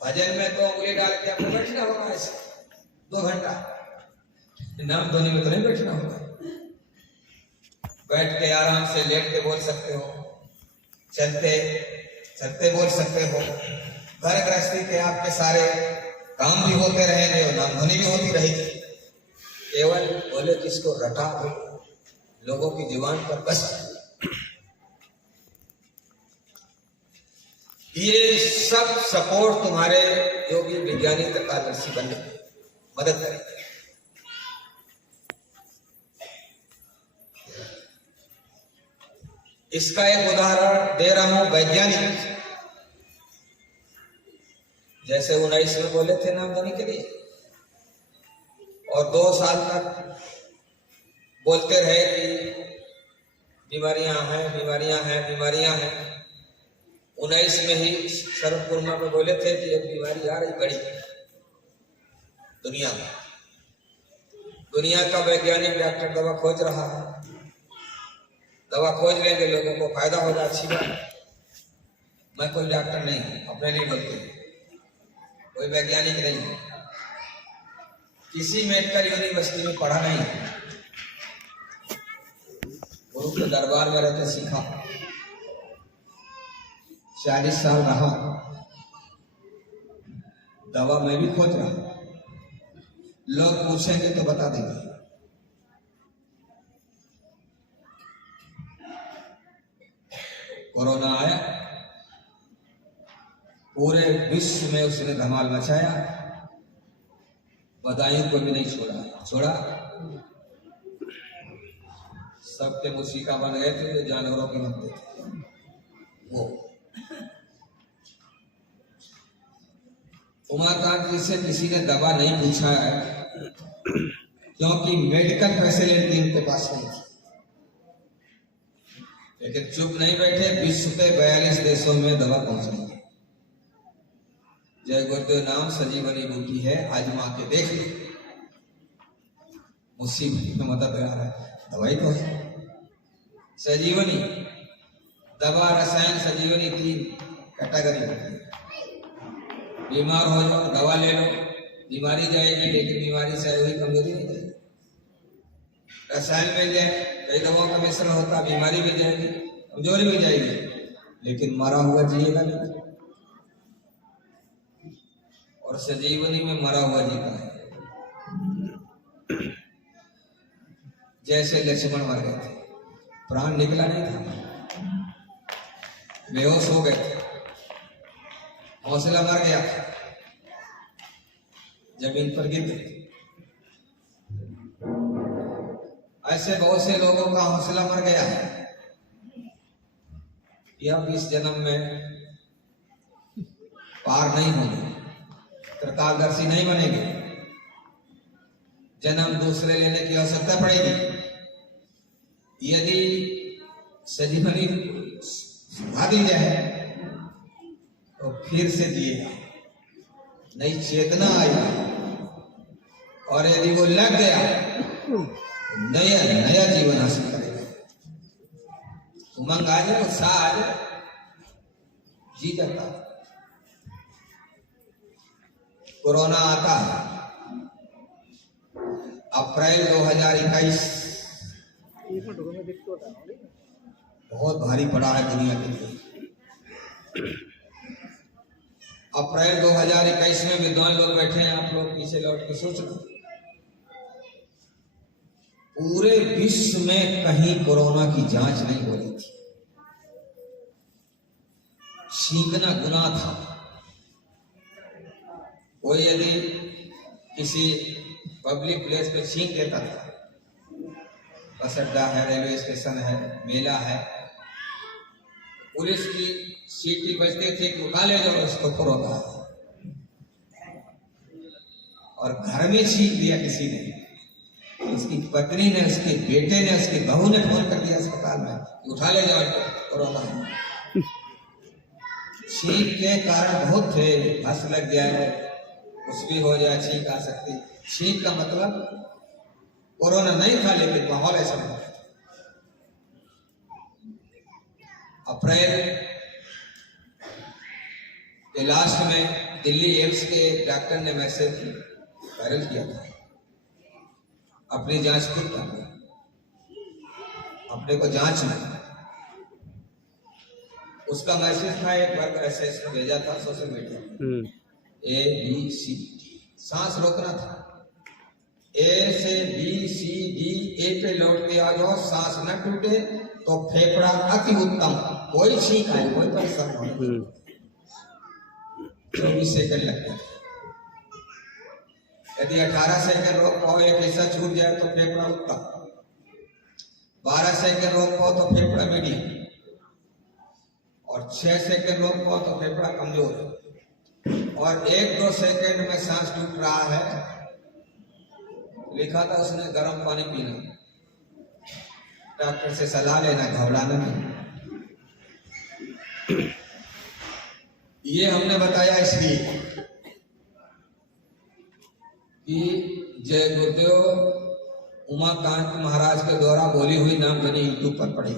भजन में तो उंगली डाल के आपको बैठना होगा ऐसे 2 घंटा, नाम धोने में तो नहीं बैठना होगा। बैठ के आराम से लेट के बोल सकते हो, चलते चलते बोल सकते हो, घर गृहस्थी के आपके सारे काम भी होते रहेंगे और नाम धोनी भी होती रहेगी। केवल बोले किसको रटा दो, लोगों की जुबान पर बस। ये सब सपोर्ट तुम्हारे योगी विज्ञानी तत्वदर्शी बनने में मदद करेंगे। इसका एक उदाहरण दे रहा हूं वैज्ञानिक। जैसे 19 में बोले थे नाम धोनी के लिए और 2 साल तक बोलते रहे कि बीमारियां हैं, बीमारियां हैं, बीमारियां हैं। 19 में ही सर्वपुरमा में बोले थे कि एक बीमारी आ रही बड़ी दुनिया में। दुनिया का वैज्ञानिक डॉक्टर दवा खोज रहा है, दवा खोज लेंगे, लोगों को फायदा होगा, अच्छी बात। मैं कोई डॉक्टर नहीं हूं, अपने लिए बोलते हैं, कोई वैज्ञानिक नहीं हूं, किसी मेडिकल यूनिवर्सिटी में पढ़ा नहीं, गुरु के दरबार में रहकर सीखा, 40 साल रहा, दवा मैं भी खोज रहा। लोग पूछेंगे तो बता देंगे। कोरोना आया, पूरे विश्व में उसने धमाल मचाया, बदायूं को भी नहीं छोड़ा। सबके मुसीका बन गए थे जो जानवरों के बनते थे। वो उमाकांत जी से किसी ने दवा नहीं पूछा है, क्योंकि मेडिकल फैसिलिटी उनके पास नहीं थी। लेकिन चुप नहीं बैठे, विश्व के 42 देशों में दवा पहुंचाई। जय गुरुदेव नाम संजीवनी बूटी है, आजमा के देख लो, मुसीबत में मदद आ रहा है। दवाई तो है संजीवनी, दवा रसायन संजीवनी 3 कैटेगरी होती है। बीमार हो जाओ दवा ले लो, बीमारी जाएगी, लेकिन बीमारी से हुई कमजोरी नहीं जाएगी। रसायन मिल जाए, कई दवाओं का मिश्रण होता, बीमारी भी जाएगी, कमजोरी भी जाएगी, लेकिन मरा हुआ जिएगा नहीं। और संजीवनी में मरा हुआ जीता है। जैसे लक्ष्मण मर गए थे, प्राण निकला नहीं था, बेहोश हो गए थे, हौसला मर गया था, जमीन पर गिर गए। ऐसे बहुत से लोगों का हौसला मर गया है कि अब इस जन्म में पार नहीं होंगे, त्रिकालदर्शी नहीं बनेंगे, जन्म दूसरे लेने की आवश्यकता पड़ेगी। यदि संजीवनी सुधा दी जाए तो फिर से जिएगा, नई चेतना आएगी, और यदि वो लग गया नया जीवन हासिल करेगा। उमंग आ जाए, उत्साह आ जाए, जी जाता। कोरोना आता है अप्रैल 2021, बहुत भारी पड़ा है दुनिया के लिए। अप्रैल 2021 में विद्वान लोग बैठे हैं, आप लोग पीछे लौट के सोच लो, पूरे विश्व में कहीं कोरोना की जांच नहीं हो रही थी। छींकना गुनाह था। कोई यदि किसी पब्लिक प्लेस पे छींक लेता था, बस अड्डा है, रेलवे स्टेशन है, मेला है, पुलिस की सीटी बजते थे कि उठा ले जाओ उसको, कोरोना। और घर में छींक दिया किसी ने, उसकी पत्नी ने, उसके बेटे ने, उसकी बहू ने फोन कर दिया अस्पताल में, उठा ले जाओ कोरोना। छींक के कारण बहुत थे, हंस लग गया है, कुछ भी हो जाए, छींक आ सकती। छींक का मतलब कोरोना नहीं था, लेकिन माहौल ऐसा था। अप्रैल के लास्ट में दिल्ली एम्स के डॉक्टर ने मैसेज वायरल किया था, अपनी जांच खुद करना, अपने को जांच में। उसका मैसेज था, एक बार मैसेज भेजा था सोशल मीडिया में, ABCD, सांस रोकना था। A से BCD, A पे लौट के आ जाओ, सांस न टूटे तो फेफड़ा अति उत्तम, कोई छींक आए, कोई परेशान हो। 24 सेकंड लगते हैं। यदि 18 सेकंड रोक पाओ, एक ऐसा छूट जाए तो फेफड़ा उत्तम, 12 सेकंड रोक पाओ तो फेफड़ा मीडियम, और 6 सेकंड रोक पाओ तो फेफड़ा कमजोर है, और 1-2 सेकंड में सांस टूट रहा है, लिखा था उसने गर्म पानी पीना, डॉक्टर से सलाह लेना, घबराना नहीं। ये हमने बताया इसलिए कि जय गुरुदेव उमाकांत महाराज के द्वारा बोली हुई नाम धनी यूट्यूब पर पड़ी।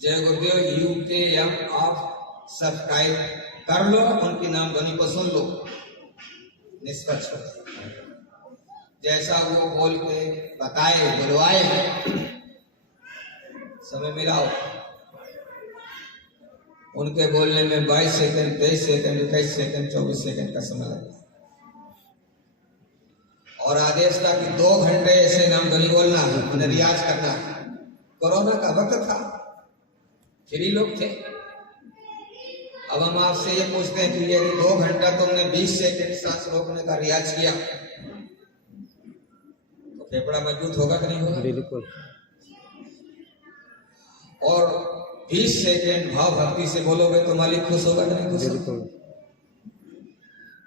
जय गुरुदेव UKM आप सब्सक्राइब कर लो, उनकी नाम धनी को सुन लो, निष्पक्ष हो। जैसा वो बोल के बताए, बुलवाए, समय मिलाओ। उनके बोलने में 22 सेकंड, 23 सेकंड, 21 सेकंड, 24 सेकंड का समय लगा, और आदेश था कि 2 घंटे ऐसे नाम धनी बोलना है, उन्हें रियाज करना है। कोरोना का वक्त था, फ्री लोग थे। अब हम आपसे ये पूछते हैं कि यदि 2 घंटा तुमने 20 सेकंड सांस रोकने का रियाज किया तो फेफड़ा मजबूत होगा कि नहीं होगा? बिल्कुल। और 20 सेकंड भाव भक्ति से बोलोगे तो मालिक खुश होगा कि नहीं खुश होगा? बिल्कुल।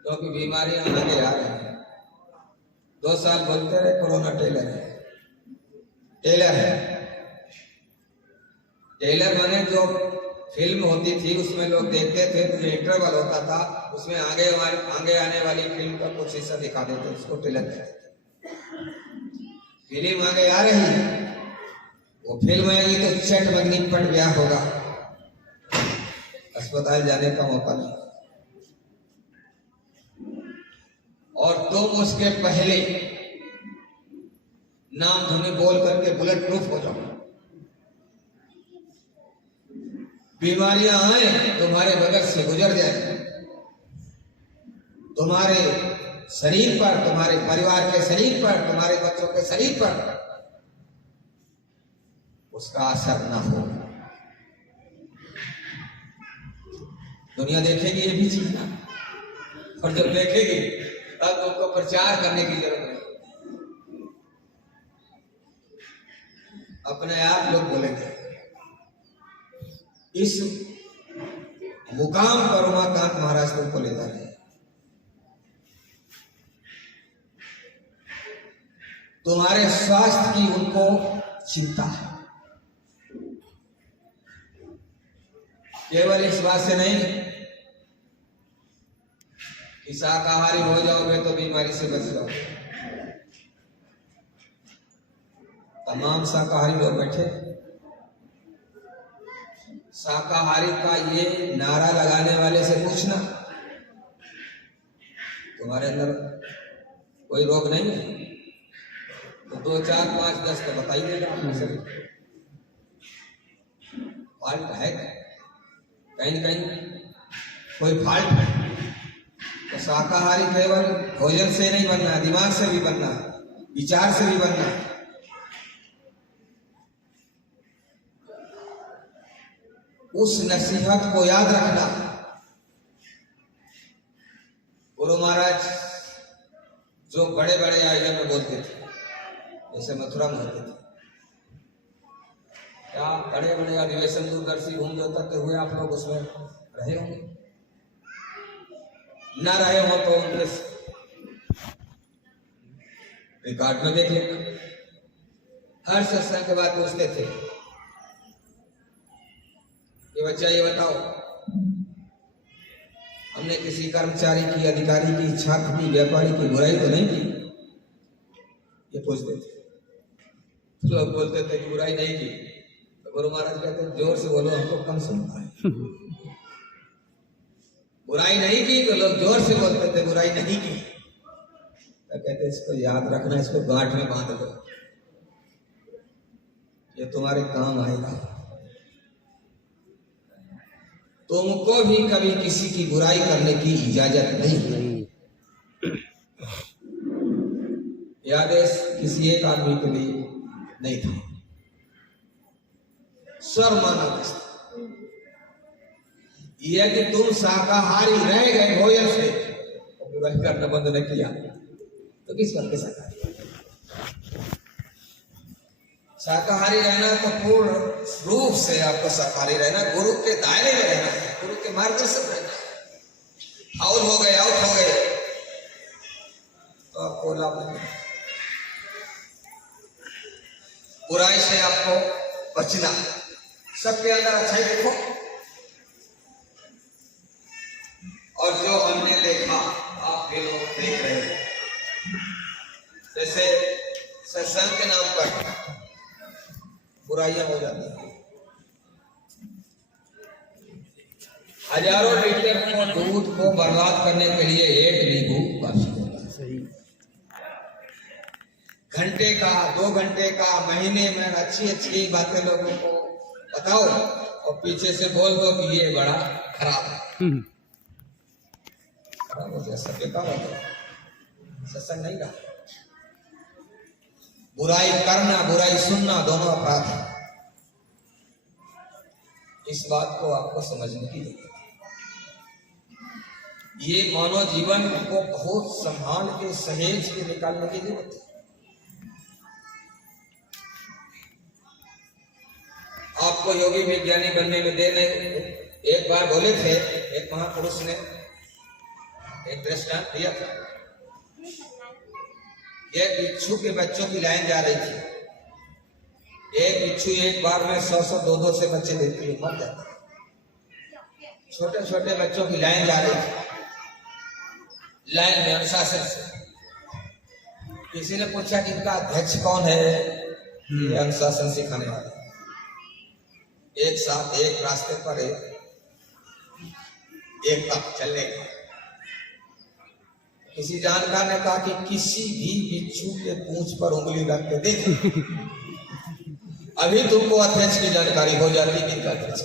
क्योंकि बीमारियां आगे आ रही हैं। 2 साल बोलते रहे कोरोना टेलर है, टेलर है। टेलर माने जो फिल्म होती थी उसमें लोग देखते थे तो जो इंटरवल होता था उसमें आगे आने वाली फिल्म का कुछ हिस्सा दिखा देते, उसको टेलर कहते थे। फिल्म आगे आ रही है, वो फिल्म आएगी तो चट बगनी पट ब्याह होगा, अस्पताल जाने का मौका नहीं। और तुम उसके पहले नाम धुनी बोल करके बुलेट प्रूफ हो जाओ। बीमारियां आए तुम्हारे बगल से गुजर जाए, तुम्हारे शरीर पर, तुम्हारे परिवार के शरीर पर, तुम्हारे बच्चों के शरीर पर उसका असर ना हो। दुनिया देखेगी ये भी चीज ना, और जब देखेगी तब तुमको प्रचार करने की जरूरत नहीं, अपने आप लोग बोलेंगे। इस मुकाम पर उमाकांत महाराज तुमको ले जा रहे हैं। तुम्हारे स्वास्थ्य की उनको चिंता है, केवल इस बात से नहीं कि शाकाहारी हो जाओगे तो बीमारी से बच जाओगे। तमाम शाकाहारी लोग बैठे, शाकाहारी का ये नारा लगाने वाले से पूछना तुम्हारे अंदर कोई रोग नहीं है तो 2, 4, 5, 10 तो बता ही देगा। फाल्ट है कहीं न कहीं, कोई फाल्ट है तो शाकाहारी केवल भोजन से नहीं बनना, दिमाग से भी बनना, विचार से भी बनना। उस नसीहत को याद रखना। गुरु महाराज जो बड़े बड़े आयोजन में बोलते थे, जैसे मथुरा में होते थे, क्या बड़े बड़े अधिवेशन दूरदर्शी घूम जो तक हुए, आप लोग उसमें रहे होंगे, न रहे हो तो उनके रिकॉर्ड में देख लेना। हर सत्संग के बाद पूछते थे कि बच्चा ये बताओ तुमने किसी कर्मचारी की, अधिकारी की, छात्र की, व्यापारी की बुराई तो नहीं की? ये पूछते थे। तो लोग बोलते थे कि बुराई नहीं की। तो गुरु महाराज कहते जोर से बोलो, हमको कम सुनता है। बुराई नहीं की तो लोग जोर से बोलते थे बुराई नहीं की। तो कहते इसको याद रखना, इसको गांठ में बांध दो, ये तुम्हारे काम आएगा। तुमको भी कभी किसी की बुराई करने की इजाजत नहीं। यह आदेश किसी एक आदमी के लिए नहीं था, सर्वमान्य था। यदि तुम शाकाहारी रह गए भोजन से, तो बुराई करना बंद न किया तो किस बात के शाकाहारी? शाकाहारी रहना तो पूर्ण रूप से आपको शाकाहारी रहना, गुरु के दायरे में रहना है, गुरु के मार्गदर्शन रहना है। फाउल हो गए, आउट हो गए तो आपको लाभ नहीं। बुराई से आपको बचना, सबके अंदर अच्छाई देखो। और जो हमने देखा आप भी लोग देख रहे हैं, जैसे सत्संग के नाम पर बुराइयां हो जाती हैं। हजारों लीटर को दूध को बर्बाद करने के लिए एक नींबू काफी होता है। घंटे का, 2 घंटे का, महीने में अच्छी अच्छी बातें लोगों को बताओ और पीछे से बोल दो कि ये बड़ा खराब है। खराब हो गया, सब बेकार हो गया, सत्संग नहीं रहा। बुराई करना, बुराई सुनना दोनों अपराध है। इस बात को आपको समझने की जरूरत है। ये मानव जीवन को बहुत संभाल के, सहेज के निकालने की जरूरत है। आपको योगी विज्ञानी बनने में देर नहीं। एक बार बोले थे, एक महापुरुष ने एक दृष्टांत दिया था। एक बिच्छू के बच्चों की लाइन जा रही थी। एक बिच्छू एक बार में 100-100, 200 से बच्चे देती है, मर जाते। छोटे छोटे बच्चों की लाइन जा रही थी, लाइन में अनुशासन से। किसी ने पूछा कि इनका अध्यक्ष कौन है? ये अनुशासन सिखाने वाला। एक साथ एक रास्ते पर एक तक चलने का। किसी जानकार ने कहा कि किसी भी बिच्छू के पूंछ पर उंगली रख के देखो, अभी तुमको अध्यक्ष की जानकारी हो जाती है किनका अध्यक्ष।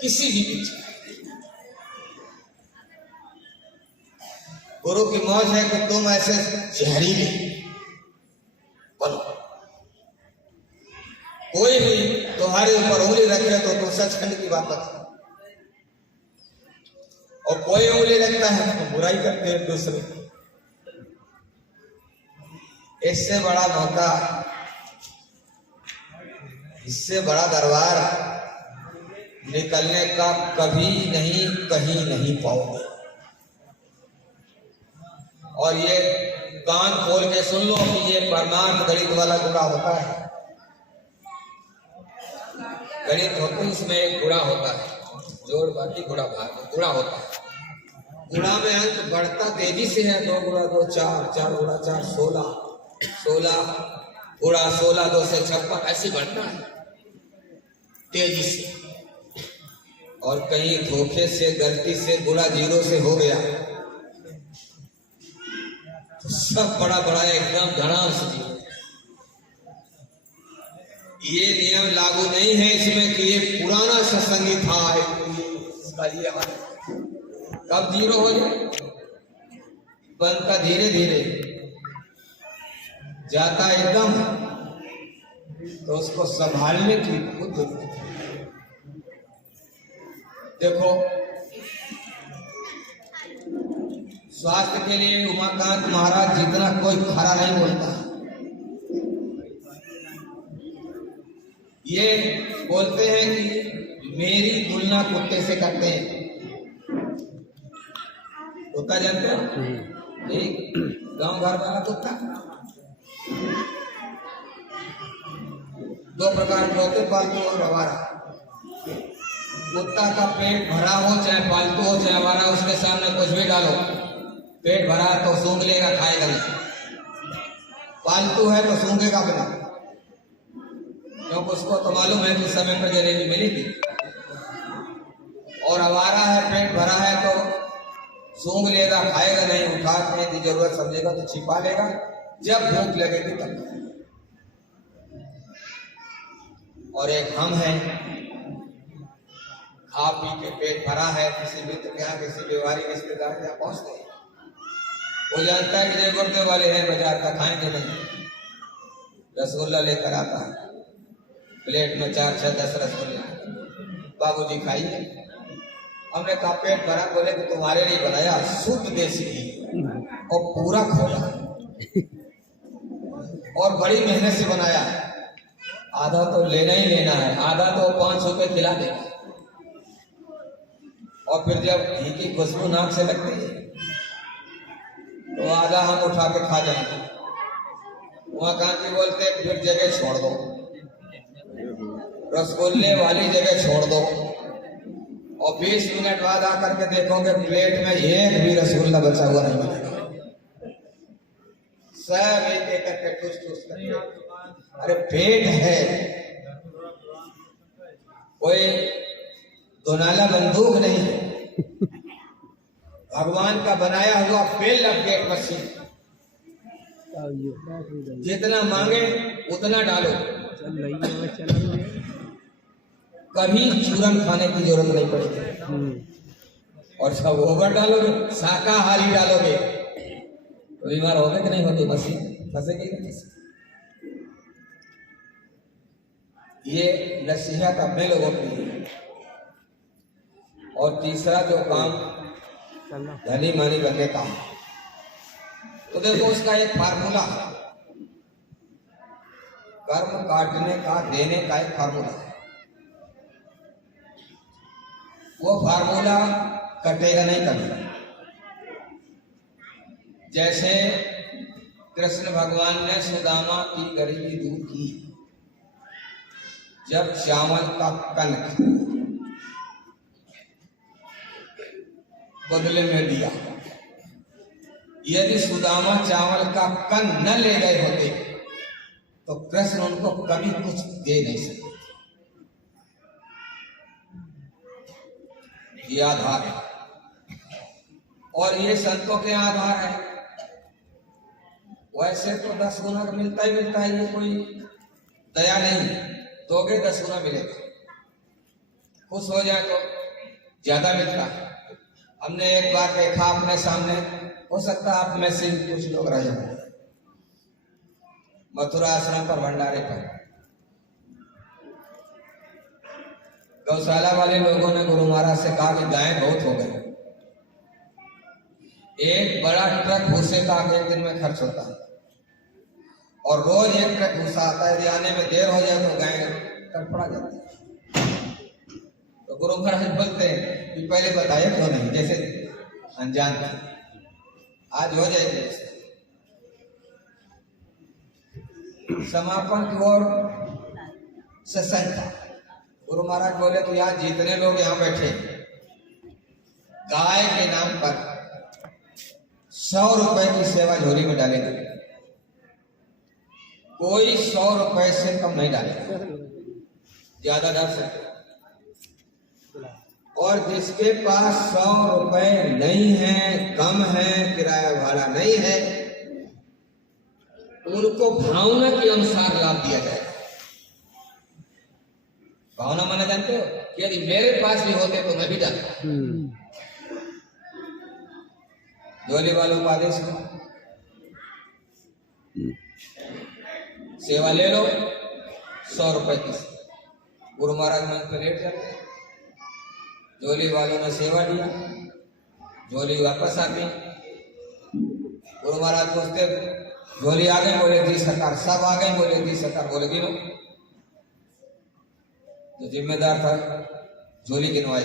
किसी भी बिच्छू। गुरु की मौज है कि तुम ऐसे जहरीले बनो, कोई भी तुम्हारे ऊपर उंगली रखे तो तुम सचखंड की बात बता, और कोई उंगली रखता है तो बुराई करते हैं दूसरे। इससे बड़ा मौका, इससे बड़ा दरबार निकलने का कभी नहीं, कहीं नहीं पाओगे। और ये कान खोल के सुन लो कि ये परमार्थ गणित वाला गुड़ा होता है। गणित होते इसमें एक गुड़ा होता है, जोड़ बाकी गुड़ा भाग, गुड़ा होता है। गुड़ा में अंक बढ़ता तेजी से है, 2 गुड़ा 2 4, 4 गुड़ा 4 16, 16 गुड़ा 16 2 से 56, ऐसे बढ़ता है तेजी से। और कहीं धोखे से, गलती से गुड़ा 0 से हो गया तो सब बड़ा बड़ा एकदम धड़ाम से जीरो। ये नियम लागू नहीं है इसमें कि ये पुराना सत्संगी था, इसका ये कब 0 हो जाए, बनता धीरे धीरे जाता एकदम, तो उसको संभालने की बहुत जरूरत है। देखो, स्वास्थ्य के लिए उमाकांत महाराज जितना कोई खरा नहीं बोलता। ये बोलते हैं कि मेरी तुलना कुत्ते से करते हैं। कुत्ता जानते हो? एक गांव घर वाला कुत्ता। 2 प्रकार के होते, पालतू और आवारा। कुत्ता का पेट भरा हो चाहे पालतू हो चाहे हमारा, उसके सामने कुछ भी डालो, पेट भरा है तो सूंघ लेगा, खाएगा नहीं। पालतू है तो सूंघेगा बिना, क्योंकि उसको तो मालूम है कि समय पर जलेबी मिलेगी। और हमारा है पेट भरा है तो सूंघ लेगा, खाएगा नहीं, उठा के यदि जरूरत समझेगा तो छिपा लेगा, जब भूख लगेगी तब। और एक हम हैं, खा पी के पेट भरा है, किसी मित्र के यहाँ, किसी बीमारी रिश्तेदार के यहाँ पहुंचते हैं, वो जानता है कि जय गुरुदेव वाले हैं, बाजार का खाएंगे नहीं, रसगुल्ला लेकर आता है, प्लेट में 4, 6, 10 रसगुल्ले, बाबूजी खाइए। हमने कहा पेट भरा, बोले कि तुम्हारे लिए बनाया, शुद्ध देसी घी और पूरा खोला और बड़ी मेहनत से बनाया, आधा तो लेना ही लेना है, आधा तो 5 रुपए खिला देगा। और फिर जब घी की खुशबू नाक से लगती है तो आधा हम उठा के खा जाएंगे। वहां कांची बोलते फिर जगह छोड़ दो, रसगुल्ले वाली जगह छोड़ दो, और 20 मिनट बाद आकर के देखोगे प्लेट में एक भी रसगुल्ला बचा हुआ नहीं मिलेगा, सब एक एक करके ठूस ठूस करके। अरे पेट है, कोई दोनाला बंदूक नहीं है, भगवान का बनाया हुआ बेल अपडेट मशीन, जितना मांगे उतना डालो, कभी चूरन खाने की जरूरत नहीं पड़ेगी। और सब ओवर डालोगे, शाकाहारी डालोगे तो बीमार होगे कि नहीं होते, मशीन फंसेगी नहीं। ये नसीहत अपने लोगों की है। और तीसरा जो काम धनी मानी बनने का, तो देखो उसका एक फार्मूला है, कर्म काटने का, देने का एक फार्मूला है। वो फार्मूला कटेगा नहीं कभी। जैसे कृष्ण भगवान ने सुदामा की गरीबी दूर की, जब चावल का कनक बदले में दिया। यदि सुदामा चावल का कन न ले गए होते तो कृष्ण उनको कभी कुछ दे नहीं सकते। ये आधार है, और ये संतों के आधार है। वैसे तो 10 गुना मिलता है, ये कोई दया नहीं, दोगे 10 गुना मिलेगा। खुश हो जाए तो ज्यादा मिलता है। हमने एक बार देखा अपने सामने, हो सकता है आप में से कुछ लोग रहे हों, मथुरा आश्रम पर, भंडारे पर, गौशाला वाले लोगों ने गुरु महाराज से कहा कि गायें बहुत हो गई, एक बड़ा ट्रक भूसे का एक दिन में खर्च होता है, और रोज एक ट्रक भूसा आता है, यदि आने में देर हो जाए तो गायें तड़पड़ा जाती है। तो गुरु महाराज बोलते हैं कि पहले बताया क्यों नहीं, जैसे अनजान थे, आज हो जाएगी। समापन की ओर सत्संग था। गुरु महाराज बोले कि आज जितने लोग यहाँ बैठे, गाय के नाम पर 100 रुपए की सेवा झोली में डालेंगे, कोई 100 रुपए से कम नहीं डालेगा, ज्यादा डाल सकते। और जिसके पास 100 रुपए नहीं है, कम है, किराया भाड़ा नहीं है, उनको भावना के अनुसार लाभ दिया जाएगा। भावना माना जानते हो कि यदि मेरे पास भी होते तो मैं भी डालता। झोली वालों को आदेश हो, सेवा ले लो 100 रुपए की। गुरु महाराज मन पे लेट जाते, झोली वालों ने सेवा दिया, झोली वापस आ गई। गुरु महाराज पूछते, झोली आ गए? बोले जी सरकार। सब आ गए? बोले जी सरकार। बोले गिनो। जो जिम्मेदार था झोली गिनवाई,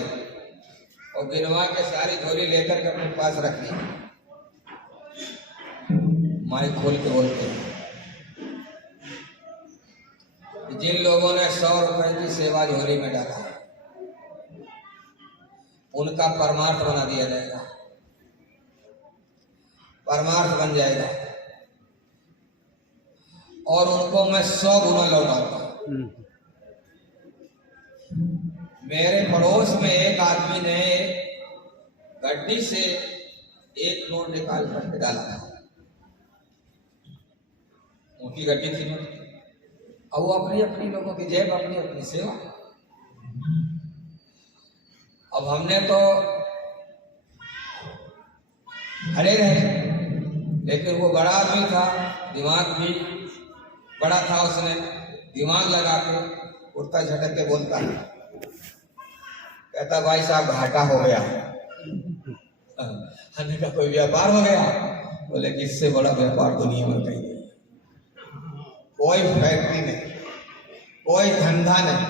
और गिनवा के सारी झोली लेकर के अपने पास रख ली। माइक खोल के बोलते, जिन लोगों ने 100 रुपए की सेवा झोली में डाला, उनका परमार्थ बना दिया जाएगा, परमार्थ बन जाएगा और उनको मैं 100 गुना लौटाऊंगा। मेरे पड़ोस में एक आदमी ने गड्डी से एक नोट निकाल करके डाला था, उनकी गड्डी थी नोट, अब वो अपनी अपनी लोगों की जेब, अपनी अपनी सेवा। अब हमने तो खड़े रहे, लेकिन वो बड़ा आदमी था, दिमाग भी बड़ा था, उसने दिमाग लगा के उड़ता झटक के बोलता है, कहता भाई साहब घाटा हो गया। हमने कहा कोई व्यापार हो गया? बोले कि इससे बड़ा व्यापार दुनिया में कहीं नहीं, कोई फैक्ट्री नहीं, कोई धंधा नहीं,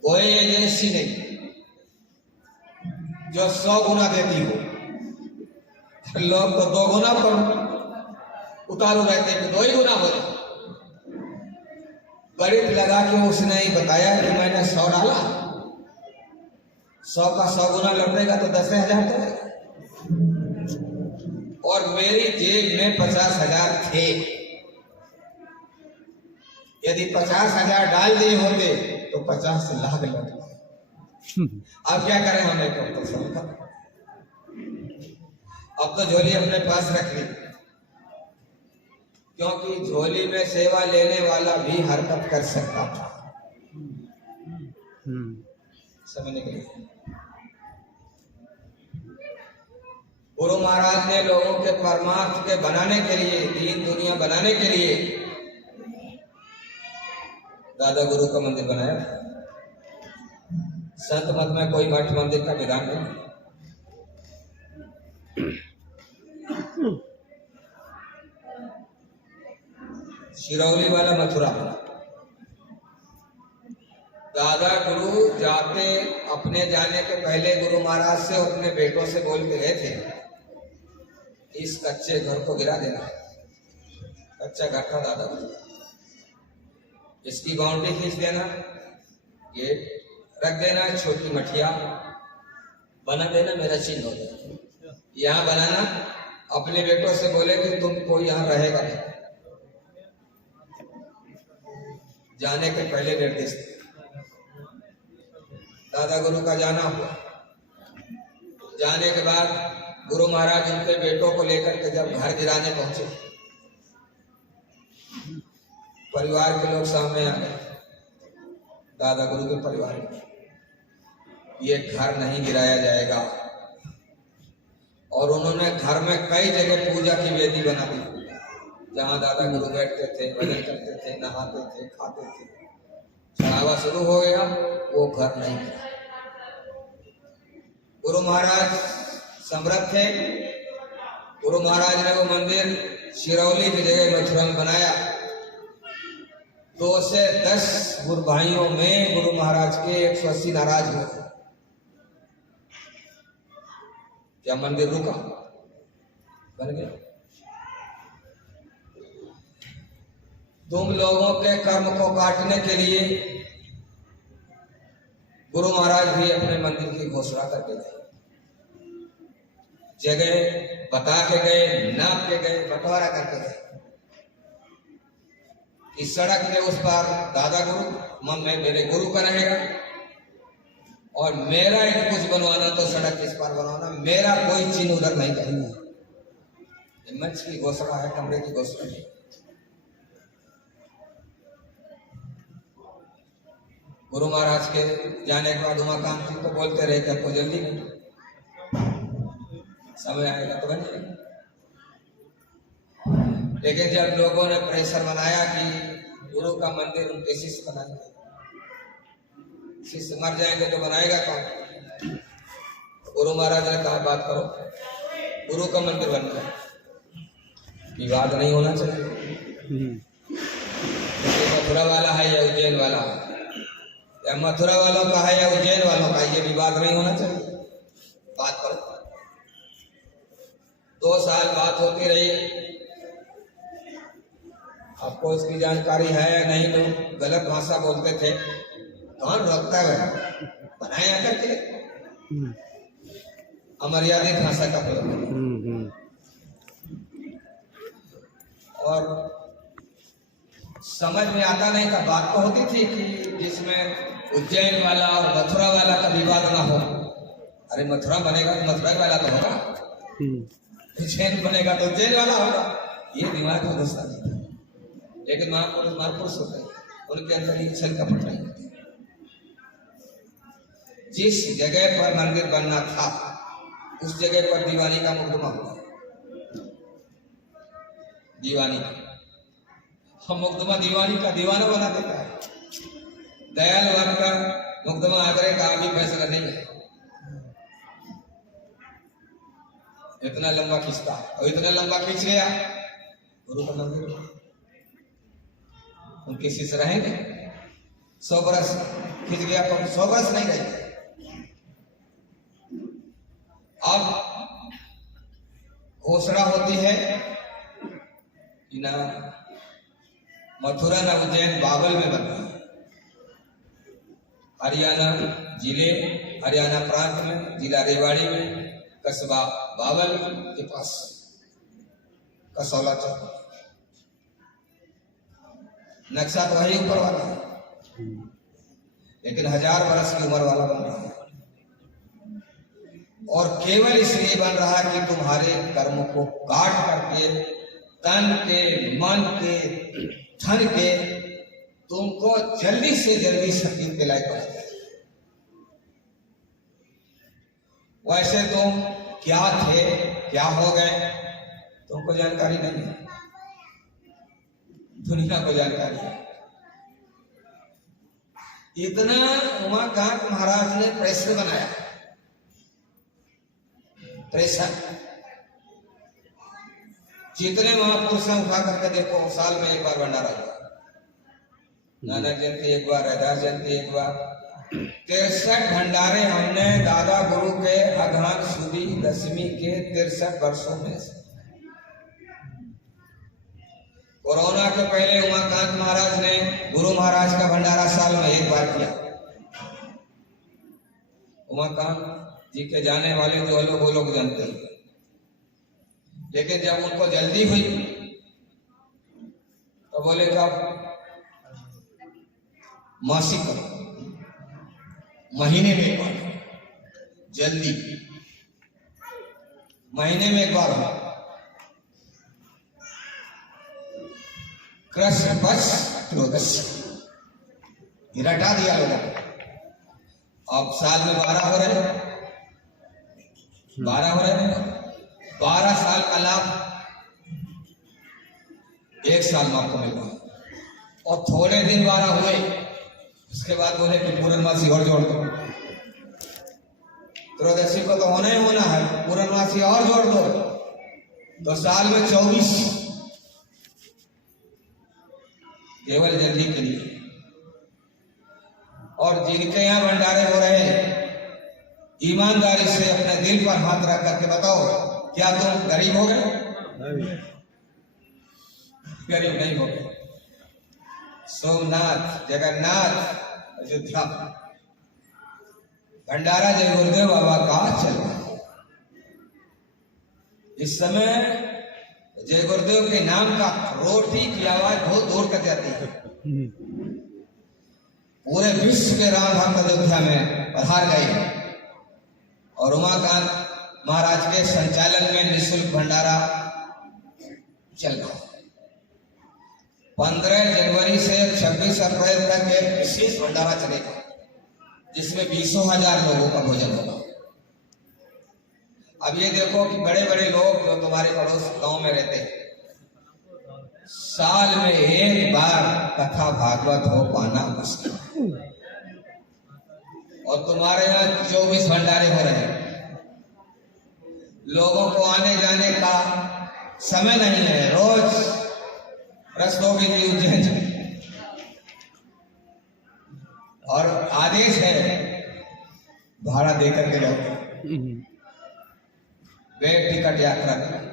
कोई एजेंसी नहीं जो 100 गुना देती हो। लोग तो 2 गुना पर उतारू रहते हैं, 2 ही गुना बोले। गणित लगा के उसने ही बताया कि मैंने 100 डाला, 100 का 100 गुना लौटेगा तो 10,000 देगा। और मेरी जेब में 50,000 थे, यदि 50,000 डाल दिए होते तो 50 लाख लौट गए। अब क्या करें, हमने तो समझा, अब तो झोली अपने पास रख ली, क्योंकि झोली में सेवा लेने वाला भी हरकत कर सकता था। समझने के लिए गुरु महाराज ने लोगों के परमार्थ के बनाने के लिए, दीन दुनिया बनाने के लिए दादा गुरु का मंदिर बनाया था। संत मत में कोई मठ मंदिर का विधान नहीं। सिरौली वाला मथुरा, दादा गुरु जाते, अपने जाने के पहले गुरु महाराज से और अपने बेटों से बोल के गए थे, इस कच्चे घर को गिरा देना। कच्चा घर था दादा गुरु, इसकी बाउंड्री खींच देना, गेट रख देना, छोटी मठिया बना देना, मेरा चिन्ह हो जाए, यहाँ बनाना। अपने बेटों से बोले कि तुम कोई यहाँ रहेगा नहीं, जाने के पहले निर्देश। दादा गुरु का जाना हुआ, जाने के बाद गुरु महाराज उनके बेटों को लेकर के जब घर गिराने पहुंचे, परिवार के लोग सामने आ गए, दादा गुरु के परिवार में, ये घर नहीं गिराया जाएगा। और उन्होंने घर में कई जगह पूजा की वेदी बना दी, जहां दादा गुरु बैठते थे, भजन करते थे, नहाते थे, खाते थे। चढ़ावा शुरू हो गया, वो घर नहीं गिरा। गुरु महाराज समर्थ थे, गुरु महाराज ने वो मंदिर सिरौली की जगह मथुरा में बनाया। 2 से 10 गुरु भाइयों में गुरु महाराज के 180 नाराज हुए, क्या मंदिर रुका, बन गया। तुम लोगों के कर्म को काटने के लिए गुरु महाराज भी अपने मंदिर की घोषणा करके गए, जगह बता के गए, नाप के गए, बंटवारा करके गए। इस सड़क के उस पार दादा गुरु, मन में मेरे गुरु का रहेगा, और मेरा एक कुछ बनवाना तो सड़क इस पार बनवाना, मेरा कोई चिन्ह उधर नहीं करेगा। मंच की घोषणा है, कमरे की घोषणा है। गुरु महाराज के जाने के बाद उमाकांत जी तो बोलते रहे कि आपको जल्दी नहीं, समय आएगा तो बनेगा। लेकिन जब लोगों ने प्रेशर बनाया कि गुरु का मंदिर उनके शिष्य बनाएंगे, शिष्य मर जाएंगे तो बनाएगा कौन? गुरु महाराज ने कहा बात करो, गुरु का मंदिर बन गया, विवाद नहीं होना चाहिए। मथुरा वाला है या उज्जैन वाला है, या मथुरा वालों का है या उज्जैन वालों का, ये विवाद नहीं होना चाहिए। बात करो। 2 साल बात होती रही, आपको इसकी जानकारी है या नहीं, लोग गलत भाषा बोलते थे, कौन रोकता है, बनाया करके अमर्यादित भाषा का प्रयोग है। और समझ में आता नहीं था। बात तो होती थी कि जिसमें उज्जैन वाला और मथुरा वाला का विवाद ना हो। अरे मथुरा बनेगा तो मथुरा वाला तो होगा, उज्जैन बनेगा तो उज्जैन वाला होगा, ये दिमाग में घुसता नहीं था। लेकिन महापुरुष होते हैं, उनके अंदर ये छल कपट नहीं होती। जिस जगह पर मंदिर बनना था उस जगह पर दीवानी का मुकदमा हुआ। दीवानी हम मुकदमा दीवानी का दीवाना बना देता है। दयाल वर्ग का मुकदमा आगरे का आगे फैसला नहीं है। इतना लंबा खींचता और इतना लंबा खींच गया गुरु का मंदिर। उनके शिष्य रहेंगे 100 बरस खींच गया तो 100 बरस नहीं रहेंगे। अब घोषणा होती है कि ना मथुरा ना उज्जैन बाबल में बनना है। हरियाणा जिले, हरियाणा प्रांत में जिला रेवाड़ी में कस्बा बाबल के पास कसौला चौक। नक्शा तो वही ऊपर वाला है, लेकिन 1000 बरस की उम्र वाला बन रहा है। और केवल इसलिए बन रहा है कि तुम्हारे कर्म को काट करके तन के, मन के, धन के तुमको जल्दी से जल्दी शक्ति के लायक बना दे। वैसे तुम क्या थे, क्या हो गए, तुमको जानकारी नहीं है, दुनिया को जानकारी है। इतना उमाकांत महाराज ने प्रेशर बनाया, प्रेशर। जितने महापुरुष हैं उठा करके देखो, साल में एक बार भंडारा हुआ। नानक जयंती एक बार, रैदास जयंती एक बार। 63 भंडारे हमने दादा गुरु के अगहन सुदी 10वीं के 63 वर्षों में से। कोरोना के पहले उमाकांत महाराज ने गुरु महाराज का भंडारा साल में एक बार किया। उमाकांत जी के जाने वाले जो लोग वो लोग जानते हैं। लेकिन जब उनको जल्दी हुई तो बोले कि आप मासिक करो, महीने में एक बार, जल्दी महीने में एक बार हो। कृष्ण पक्ष त्रयोदशी रटा दिया लोगों को। अब साल में 12 हो रहे, 12 हो रहे, 12 साल का लाभ एक साल में आपको मिल रहा है। और थोड़े दिन 12 हुए, उसके बाद बोले कि पूर्णमासी और जोड़ दो। त्रयोदशी को तो होना ही होना है, पूर्णमासी और जोड़ दो तो साल में 24, केवल जल्दी के लिए। और जिनके यहाँ भंडारे हो रहे हैं, ईमानदारी से अपने दिल पर हाथ रख करके बताओ, क्या तुम गरीब हो गए? गरीब नहीं हो गए। सोमनाथ, जगन्नाथ, अयोध्या भंडारा जय गुरुदेव बाबा का चल रहा है। इस समय जय गुरुदेव के नाम का रोटी की आवाज बहुत दूर तक जाती है। पूरे विश्व के राम भक्त अयोध्या में पधार गए और उमाकांत महाराज के संचालन में निःशुल्क भंडारा चल रहा है। 15 जनवरी से 26 अप्रैल तक एक विशेष भंडारा चलेगा, जिसमें 20,000 लोगों का भोजन होगा। अब ये देखो कि बड़े बड़े लोग जो तुम्हारे पड़ोस गांव में रहते हैं, साल में एक बार कथा भागवत हो पाना मुश्किल, और तुम्हारे यहाँ 24 भंडारे हो रहे हैं। लोगों को आने जाने का समय नहीं है, रोज रस्तों की उज्जैन, और आदेश है भाड़ा देकर के जाओ, वे टिकट यात्रा करें।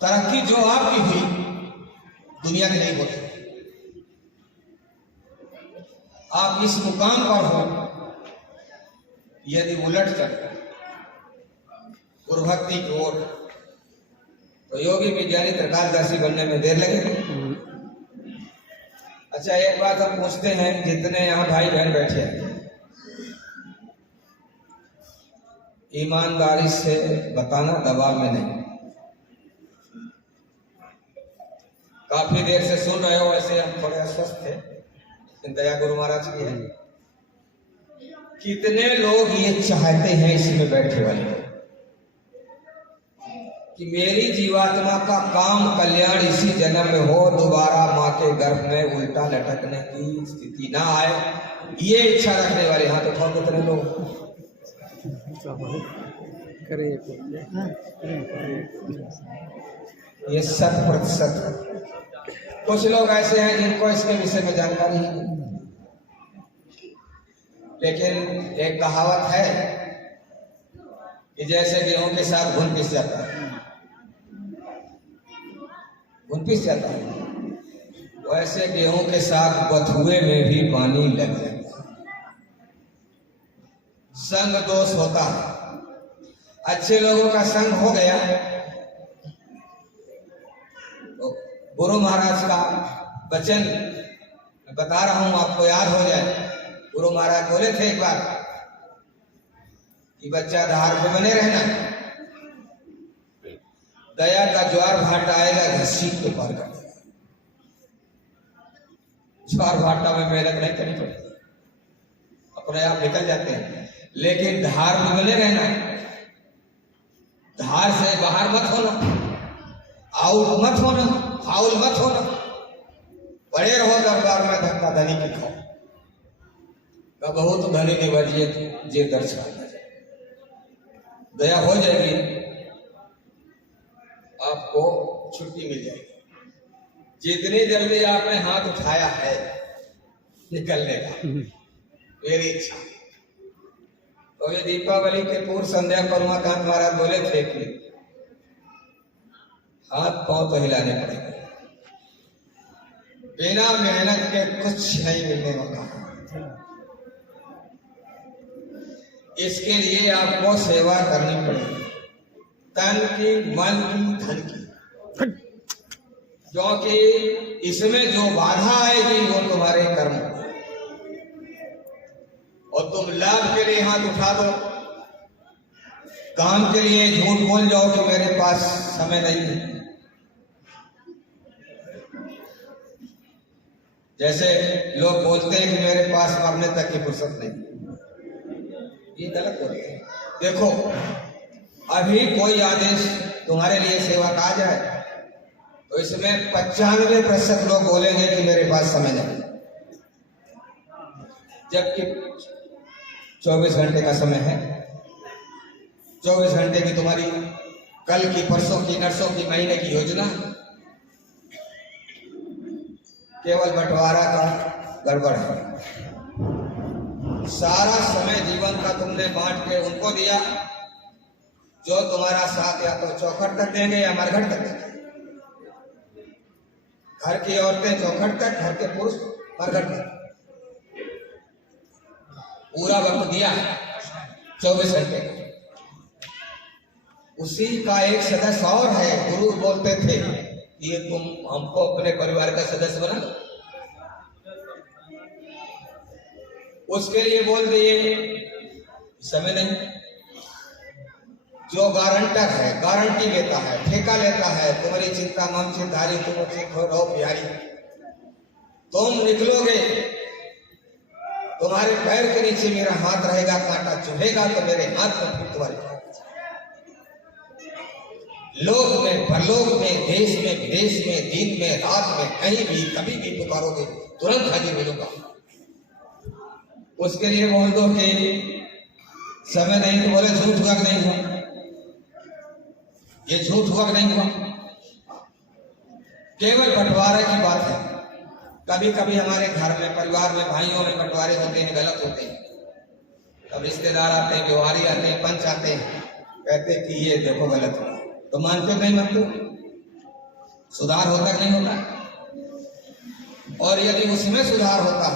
तरक्की जो आपकी हुई दुनिया की नहीं होती। आप इस मुकाम पर हो, यदि उलट कर गुरुभक्ति की ओर, तो योगी विज्ञानी त्रिकालदर्शी बनने में देर लगेगी। अच्छा, एक बात हम पूछते हैं, जितने यहाँ भाई बहन बैठे हैं, ईमानदारी से बताना, दबाव में नहीं। काफी देर से सुन रहे हो, ऐसे हम थोड़े अस्वस्थ थे, दया गुरु महाराज की है। कितने लोग ये चाहते हैं इसमें बैठे वाले कि मेरी जीवात्मा का काम कल्याण इसी जन्म में हो, दोबारा माँ के गर्भ में उल्टा लटकने की स्थिति ना आए, ये इच्छा रखने वाले हाथ उठाओ कितने लोग। ये 100%। कुछ लोग ऐसे हैं जिनको इसके विषय में जानकारी नहीं, लेकिन एक कहावत है कि जैसे गेहूं के साथ घुन पिस जाता है, घुन पिस जाता है, वैसे गेहूं के साथ बथुए में भी पानी लग जाता है। संग दोष होता है। अच्छे लोगों का संग हो गया तो गुरु महाराज का वचन बता रहा हूं, आपको याद हो जाए। गुरु महाराज बोले थे एक बार कि बच्चा धार पे बने रहना, दया का ज्वार भाटा आएगा, घसीट के पार कर देगा। ज्वार भाटा में मेहनत नहीं करनी पड़ती, अपने आप निकल जाते हैं, लेकिन धार में बने रहना, धार से बाहर मत होना, आउट मत होना, फाउल मत होना, बड़े रहो दरबार में धक्का धनी की खाओ, बहुत धनी ने बजिए जे दर्शन दया हो जाएगी, आपको छुट्टी मिल जाएगी। जितनी जल्दी आपने हाथ उठाया है निकलने का, मेरी इच्छा। तो ये दीपावली के पूर्व संध्या पर उमाकांत महाराज बोले थे कि हाथ पांव तो हिलाने पड़ेंगे, बिना मेहनत के कुछ नहीं मिलने वाला। इसके लिए आपको सेवा करनी पड़ेगी, तन की, मन की, धन की, क्योंकि इसमें जो बाधा आएगी वो तुम्हारे कर्म, और तुम लाभ के लिए हाथ उठा दो, काम के लिए झूठ बोल जाओ कि मेरे पास समय नहीं है। जैसे लोग बोलते हैं कि मेरे पास मरने तक की फुर्सत नहीं, ये गलत बोलते हैं। देखो, अभी कोई आदेश तुम्हारे लिए सेवा का आ जाए तो इसमें 95% लोग बोलेंगे कि मेरे पास समय नहीं, जबकि 24 घंटे का समय है। 24 घंटे की तुम्हारी कल की, परसों की, नरसों की, महीने की योजना, केवल बंटवारा का गड़बड़ है। सारा समय जीवन का तुमने बांट के उनको दिया जो तुम्हारा साथ या तो चौखट तक देंगे या मरघट तक देंगे। घर की औरतें चौखट तक, घर के पुरुष मरघट तक, पूरा वक्त दिया 24 घंटे। उसी का एक सदस्य और है, गुरु बोलते थे ये तुम हमको अपने परिवार का सदस्य बना, उसके लिए बोल दिए समय नहीं। जो गारंटर है, गारंटी लेता है, ठेका लेता है, तुम्हारी चिंता मम चिंतारी, तुम उससे रहो प्यारी, तुम निकलोगे, तुम्हारे पैर के नीचे मेरा हाथ रहेगा, कांटा चुभेगा तो मेरे हाथ में फिर तुम्हारे लोक में, परलोक में, देश में, विदेश में, दिन में, रात में, कहीं भी कभी भी पुकारोगे तुरंत हाजिर मिलूंगा। उसके लिए बोल दो कि समय नहीं, तो बोले झूठ हुआ नहीं हुआ, ये झूठ हुआ नहीं हुआ, केवल बंटवारे की बात है। कभी कभी हमारे घर में, परिवार में, भाइयों में बंटवारे होते हैं, गलत होते हैं। अब रिश्तेदार आते हैं, व्यवहारी आते हैं, पंच आते हैं, कहते हैं कि ये देखो गलत हुआ, तो मानते हो नहीं मानते? सुधार होता नहीं होता? और यदि उसमें सुधार होता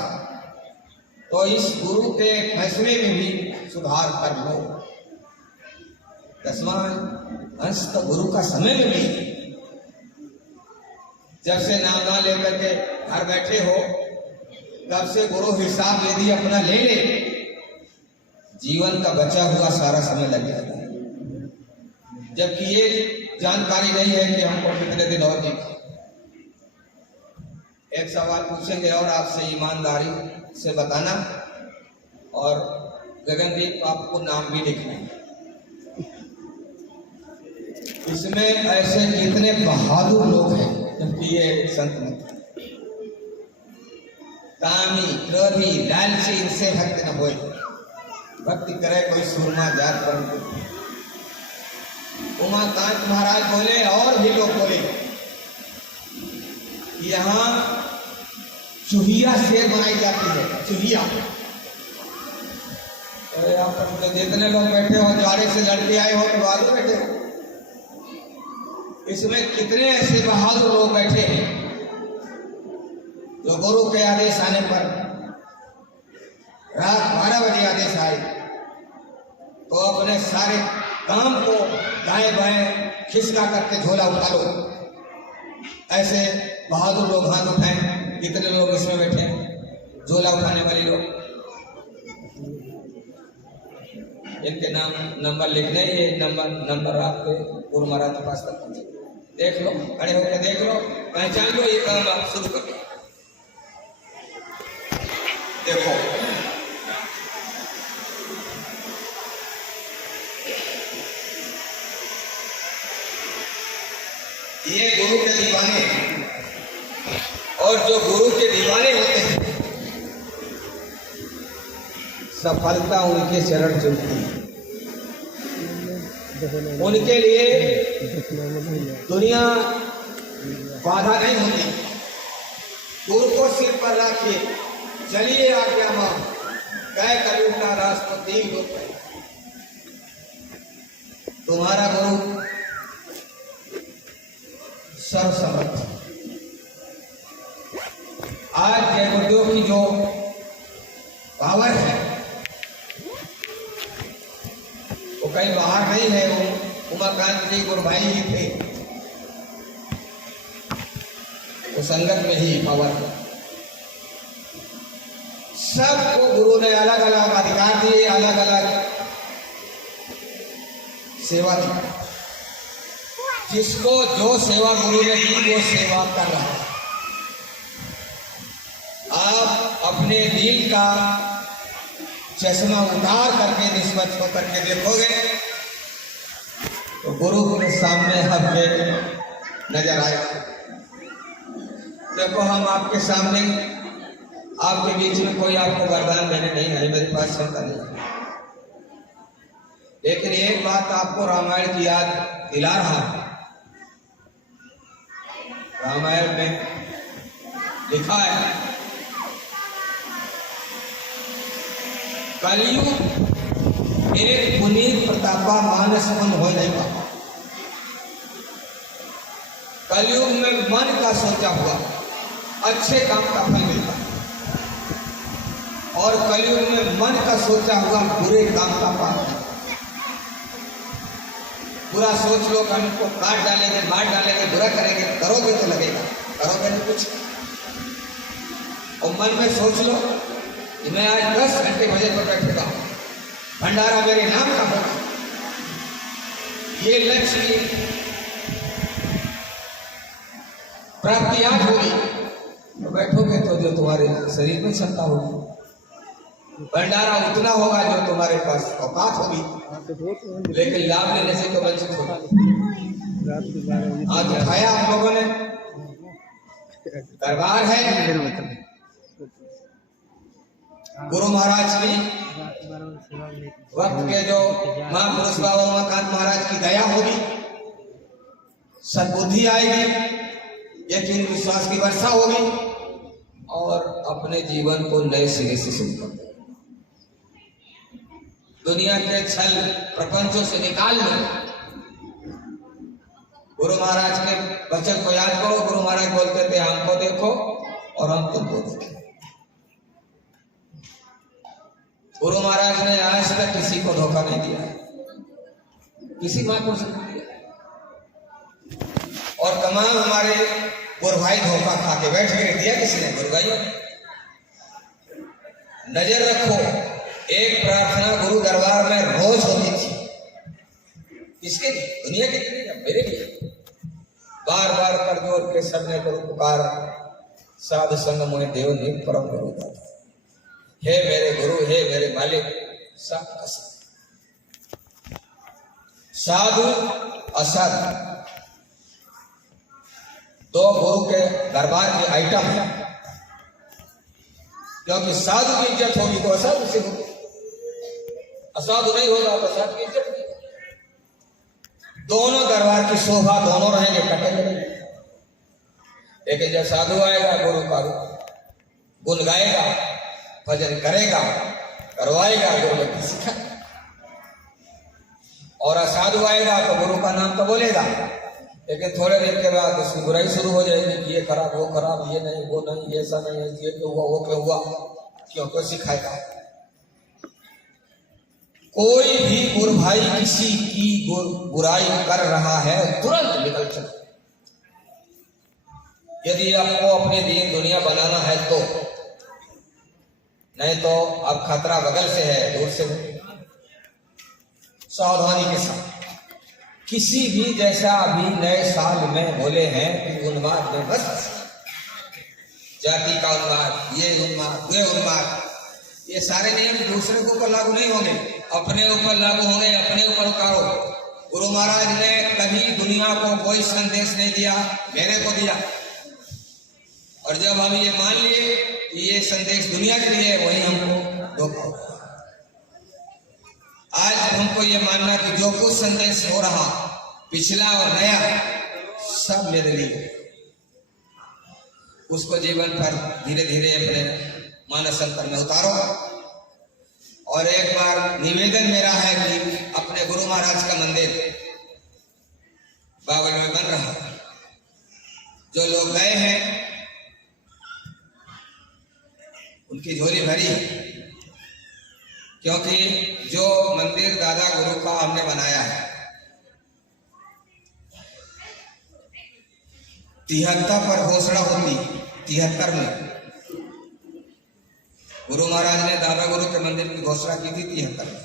तो इस गुरु के फैसले में भी सुधार कर लो। 10वां अंश तो गुरु का समय में भी, जब से नाम ना लेकर के घर बैठे हो तब से गुरु हिसाब यदि अपना ले ले, जीवन का बचा हुआ सारा समय लग जाता है। जबकि ये जानकारी नहीं है कि हमको कितने दिन और जीना। एक सवाल पूछेंगे और आपसे ईमानदारी से बताना, और गगनदीप आपको नाम भी लिखना है। इसमें ऐसे कितने बहादुर लोग हैं, जबकि ये संत मत कामी क्रोधी लालची इनसे भक्ति न होए, भक्ति करे कोई सूरमा जात पर। उमाकांत महाराज बोले और भी लोग बोले, यहाँ चूहिया शेर बनाई जाती है, चूहिया। तो यहाँ पर तो जितने लोग बैठे हो, जाड़े से लड़के आए हो तो बहादुर बैठे हो। इसमें कितने ऐसे बहादुर लोग बैठे हैं जो गुरु के आदेश आने पर रात 12 बजे आदेश आए तो अपने सारे काम को दाएं बाएं खिसका करके झोला उठा लो। ऐसे बहादुर लोग हाथ उठाएं। कितने लोग इसमें बैठे हैं झोला उठाने वाले लोग? इनके नाम नंबर लिखने, ये नंबर आपके गुरु महाराज के पास तक पहुंचे। देख लो, खड़े होकर देख लो, पहचान लो, ये काम आप शुरू कर दो। देखो ये गुरु के दीवाने, और जो गुरु के दीवाने होते हैं सफलता उनके चरण चलती है। उनके लिए दुनिया बाधा नहीं होती। गुरु को सिर पर रखिए, चलिए आज्ञा मां, गए कलयुग का रास्ता 3 लोग। तुम्हारा गुरु सर्वसमर्थ। आज जय गुरुदेव की जो पावर है वो कहीं बाहर नहीं है, वो उमाकांत जी गुरु भाई ही थे, वो संगत में ही पावर है। सबको गुरु ने अलग अलग अधिकार दिए, अलग अलग सेवा दी। जिसको जो सेवा गुरु ने दी वो सेवा कर रहा है। आप अपने दिल का चश्मा उतार करके निस्बत हो करके देखोगे तो गुरु के सामने हमें नजर आएगा। देखो, हम आपके सामने, आपके बीच में कोई आपको वरदान देने नहीं है, मेरे पास क्षमता नहीं है। लेकिन एक बात आपको रामायण की याद दिला रहा हूं। रामायण में लिखा है, कलयुग एक पुनीत प्रतापा मानस मन हो नहीं पाता। कलयुग में मन का सोचा हुआ अच्छे काम का फल मिलता है, और कलयुग में मन का सोचा हुआ बुरे काम का फल। बुरा सोच लो कि हमको काट डालेंगे, मार डालेंगे, बुरा करेंगे, करोगे तो लगेगा, करोगे नहीं कुछ। और मन में सोच लो कि मैं आज 10 घंटे भजन पर बैठेगा, भंडारा मेरे नाम का होगा, ये लक्ष्य प्राप्ति आज होगी, तो बैठोगे तो जो तुम्हारे शरीर में क्षमता होगी, भंडारा उतना होगा जो तुम्हारे पास औकात होगी, लेकिन लाभ लेने से तो वंचित होगा। आज उठाया आप लोगों ने, दरबार है, गुरु महाराज की वक्त के जो महापुरुष बाबा उमाकांत महाराज की दया होगी, सद्बुद्धि आएगी, यकीन विश्वास की वर्षा होगी, और अपने जीवन को नए सिरे से शुरू कर दो। दुनिया के छल प्रपंचों से निकाल लो। गुरु महाराज के वचन को याद करो। गुरु महाराज बोलते थे, हमको देखो और हम तुमको देखें। गुरु महाराज ने आज तक किसी को धोखा नहीं दिया, किसी महापुरुष ने नहीं दिया। और तमाम हमारे गुरु भाई धोखा खा के बैठ गए, दिया किसी ने? गुरु भाइयों नजर रखो, एक प्रार्थना गुरु दरबार में रोज होती थी। किसके लिए? दुनिया के लिए, मेरे लिए। बार बार कर जोर के सबने गुरु पुकार, साधु संग मोहि देव नीम परम गुरु दाता। हे मेरे गुरु, हे मेरे मालिक, सब कसम। साधु असद दो गुरु के दरबार के आइटम है, क्योंकि साधु की इज्जत होगी तो असाधु से होगी, असाधु नहीं होगा तो साधु की इज्जत नहीं। दोनों दरबार की शोभा दोनों रहेंगे, कटेंगे नहीं। लेकिन जब साधु आएगा, गुरु का गुण गाएगा, भजन करेगा, करवाएगा, गुरु को सिखाएगा। और असाधु आएगा तो गुरु का नाम तो बोलेगा, लेकिन थोड़े दिन के बाद उसकी बुराई शुरू हो जाएगी कि ये खराब, वो खराब, ये नहीं, वो नहीं, ये ऐसा नहीं है, ये क्यों हुआ, वो क्यों हुआ, क्यों सिखाएगा। कोई भी गुरु भाई किसी की बुराई कर रहा है, तुरंत निकल चलो। यदि आपको अपने दीन दुनिया बनाना है तो, नहीं तो अब खतरा बगल से है, दूर से हो। सावधानी के साथ किसी भी, जैसा अभी नए साल में बोले हैं कि उन्माद में बस जाति का उन्माद, ये उन्माद, वे उन्माद, ये सारे नियम दूसरे के ऊपर लागू नहीं होंगे, अपने ऊपर लागू होंगे, अपने ऊपर उतारो। गुरु महाराज ने कभी दुनिया को कोई संदेश नहीं दिया, मेरे को दिया। और जब हम ये मान लिए कि ये संदेश दुनिया के लिए, वही हमको धोखा हो। आज हमको ये मानना कि जो कुछ संदेश हो रहा, पिछला और नया, सब मेरे लिए, उसको जीवन पर धीरे धीरे अपने मानस अंतर में उतारो। और एक बार निवेदन मेरा है कि अपने गुरु महाराज का मंदिर बावल में बन रहा, जो लोग गए हैं उनकी झोली भरी, क्योंकि जो मंदिर दादा गुरु का हमने बनाया है 73 पर घोषणा होती, 73 में गुरु महाराज ने दादा गुरु के मंदिर की घोषणा की थी 73 में।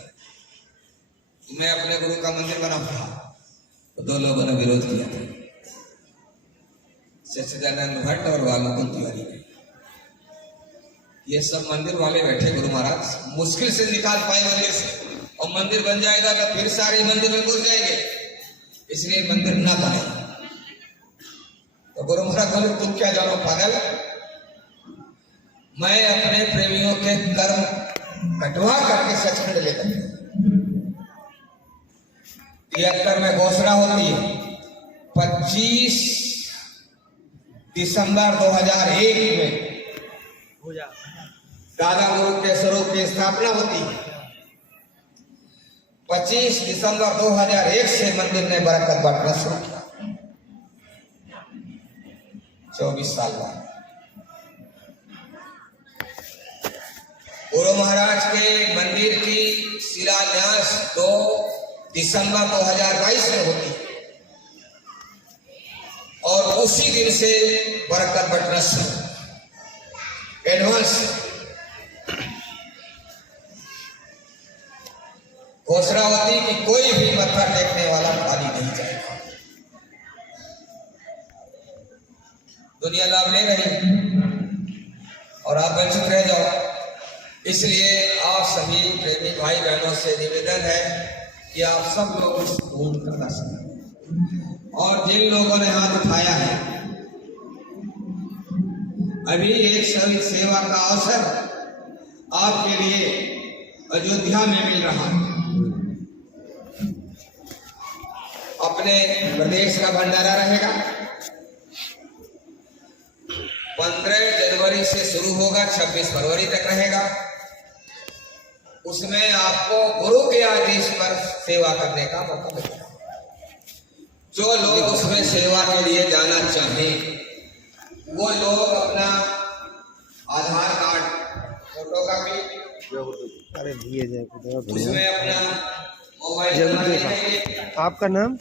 मैं अपने गुरु का मंदिर बनाऊंगा तो दो लोगों ने विरोध किया था, सच्चिदानंद भट्ट और वालुकुंत तिवारी ने। ये सब मंदिर वाले बैठे, गुरु महाराज मुश्किल से निकाल पाए मंदिर से, और मंदिर बन जाएगा तो फिर सारे मंदिर में घुस जाएंगे, इसलिए मंदिर ना बने। तो गुरु महाराज बोले, तुम क्या जानो पागल, मैं अपने प्रेमियों के कर्म कटवा करके सचखंड लेकर 73 में घोषणा होती है, 25 दिसंबर 2001 में दादा गुरु के स्वरूप की स्थापना होती है। 25 दिसंबर 2001 से मंदिर ने बरकत बांटना शुरू किया, 24 साल बाद। गुरु महाराज के मंदिर की शिलान्यास 2 दिसंबर 2022 में होती है, और उसी दिन से बरकत बंटना शुरू, एडवांस घोषणा होती कि कोई भी मत्था टेकने वाला खाली नहीं जाएगा। दुनिया लाभ ले रही और आप वंचित रह जाओ। इसलिए आप सभी प्रेमी भाई बहनों से निवेदन है कि आप सब लोग उस पूर्ण करना सकें। और जिन लोगों ने हाथ उठाया है, अभी एक सेवा का अवसर आपके लिए अयोध्या में मिल रहा है। अपने प्रदेश का भंडारा रहेगा, 15 जनवरी से शुरू होगा, 26 फरवरी तक रहेगा। उसमें आपको गुरु के आदेश पर सेवा करने का मौका मिलेगा। जो लोग उसमें सेवा के लिए जाना चाहें, वो लोग अपना आधार कार्ड और फोटोकॉपी, अरे दिए जाए उसमें अपना मोबाइल जरूर नंबर देखा। लिखेंगे आपका नाम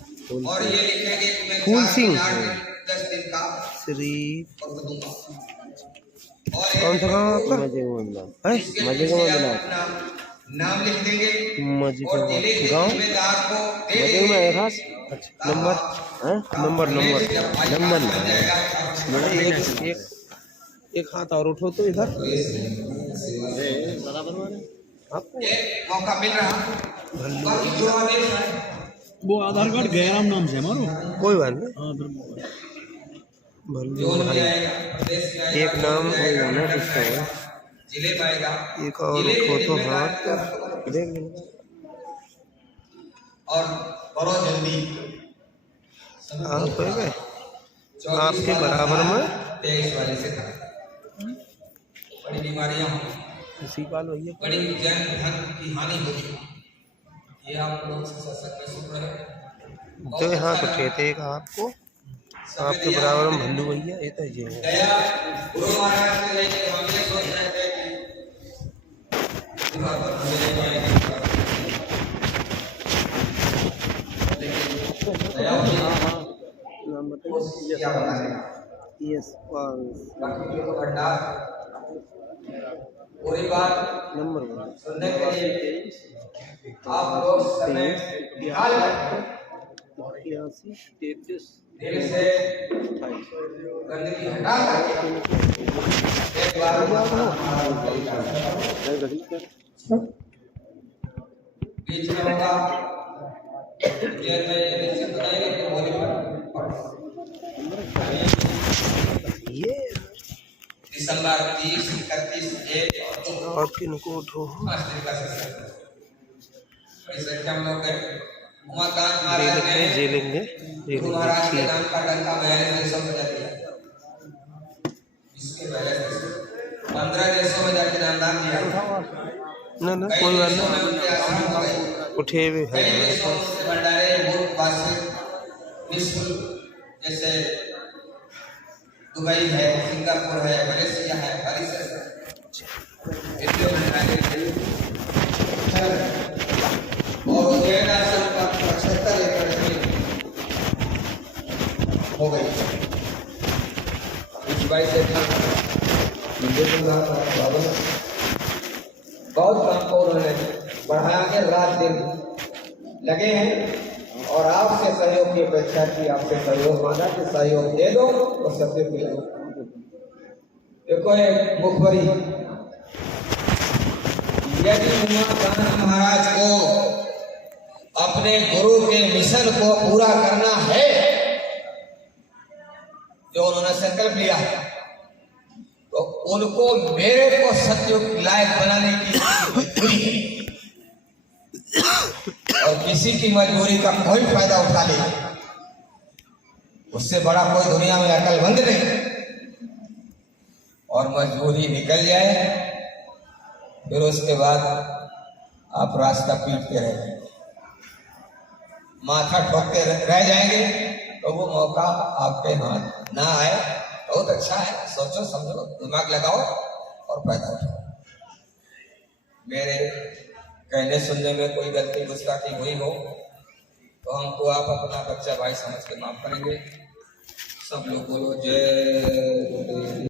और ये लिखेंगे कि मैं फूल 4 सिंह। दिन 8 दिन 10 दिन का श्री वक्त दूंगा। और कौन सा गाँव आपका है? इसके पीछे आप अपना नाम लिख देंगे मजे और जिले के गाँव जिम्मेदार को दे मजे में है खास। अच्छा नंबर है नंबर नंबर नंबर ना बड़े एक हाथ और उठो तो इधर आपको मौका मिल रहा बाकी जो आदेश है वो आधार कार्ड गैराम नाम से हमारो। कोई बात नहीं हाँ फिर भल्लू जोन में भाई आएगा, प्रदेश में आएगा, एक नाम प्रदेश में होगा ना आएगा, इसका है। जिले में आएगा, एक और जिले के उठो तो जिम्मेदार हाथ को देख लेना और करो जल्दी आप हो गए आपके बराबर में 23 वाले से था बड़ी बीमारियां होंगी, इसी पाल भैया बड़ी जन धन की हानि होगी। ये आप लोग सत्संग में सुन रहे हैं। दो हाथ उठे थे एक आपको आपके बराबर में भल्लू भैया ये तो ये है। दया गुरु महाराज से लेके हम ये सोच रहे थे कि वहाँ पर हमें ले जाएंगे। लेकिन दया हुई, नाम कोशिश किया बनाने का। यस बाकी जो भंडार पूरी बात नंबर सुनने के लिए आप लोग समय निकाल कर 83 दिल से गंदगी हटा करके एक बार बीच में होगा जेल में ये निश्चित बनाएंगे तो होली पर ये दिसंबर 30, 31, 1 और 2 और किनको उठो 5 दिन का सेशन बड़ी संख्या में लोग गए। उमाकांत ये महाराज लिखते ने जे लेंगे गुरु महाराज के नाम का डंका मैंने देशों में जाके इसके पहले 15 देशों में जाके नामदान दिया। ना ना कई कोई बात देशों में नहीं उनके आश्रम हो गए, उठे हुए कई हैं देशों से भंडारे मुल्क वासी निःशुल्क जैसे दुबई है, सिंगापुर है, मलेशिया है, मॉरिशस है, इतने भंडारे और जैन आश्रम का 75 एकड़ जमीन हो गई। 22 एकड़ मंदिर बन रहा था, बाबा बहुत काम को उन्होंने बढ़ाया के रात दिन लगे हैं और आपसे सहयोग की अपेक्षा की, आपसे सहयोग मांगा कि सहयोग दे दो तो सत्य मिलेगा। देखो एक मुखबरी यदि उमाकांत महाराज को अपने गुरु के मिशन को पूरा करना है जो उन्होंने संकल्प लिया है तो उनको मेरे को सत्युग लायक बनाने की मजबूरी है और किसी की मजबूरी का कोई फायदा उठा ले उससे बड़ा कोई दुनिया में अकलमंद नहीं और मजबूरी निकल जाए फिर उसके बाद आप रास्ता पीटते रह जाएंगे, माथा ठोकते रह जाएंगे तो वो मौका आपके हाथ ना आए। बहुत अच्छा है, सोचो समझो दिमाग लगाओ और पैदा उठाओ। मेरे कहने सुनने में कोई गलती गुस्ताखी हुई हो तो हमको आप अपना बच्चा भाई समझ के माफ करेंगे। सब लोग बोलो जय।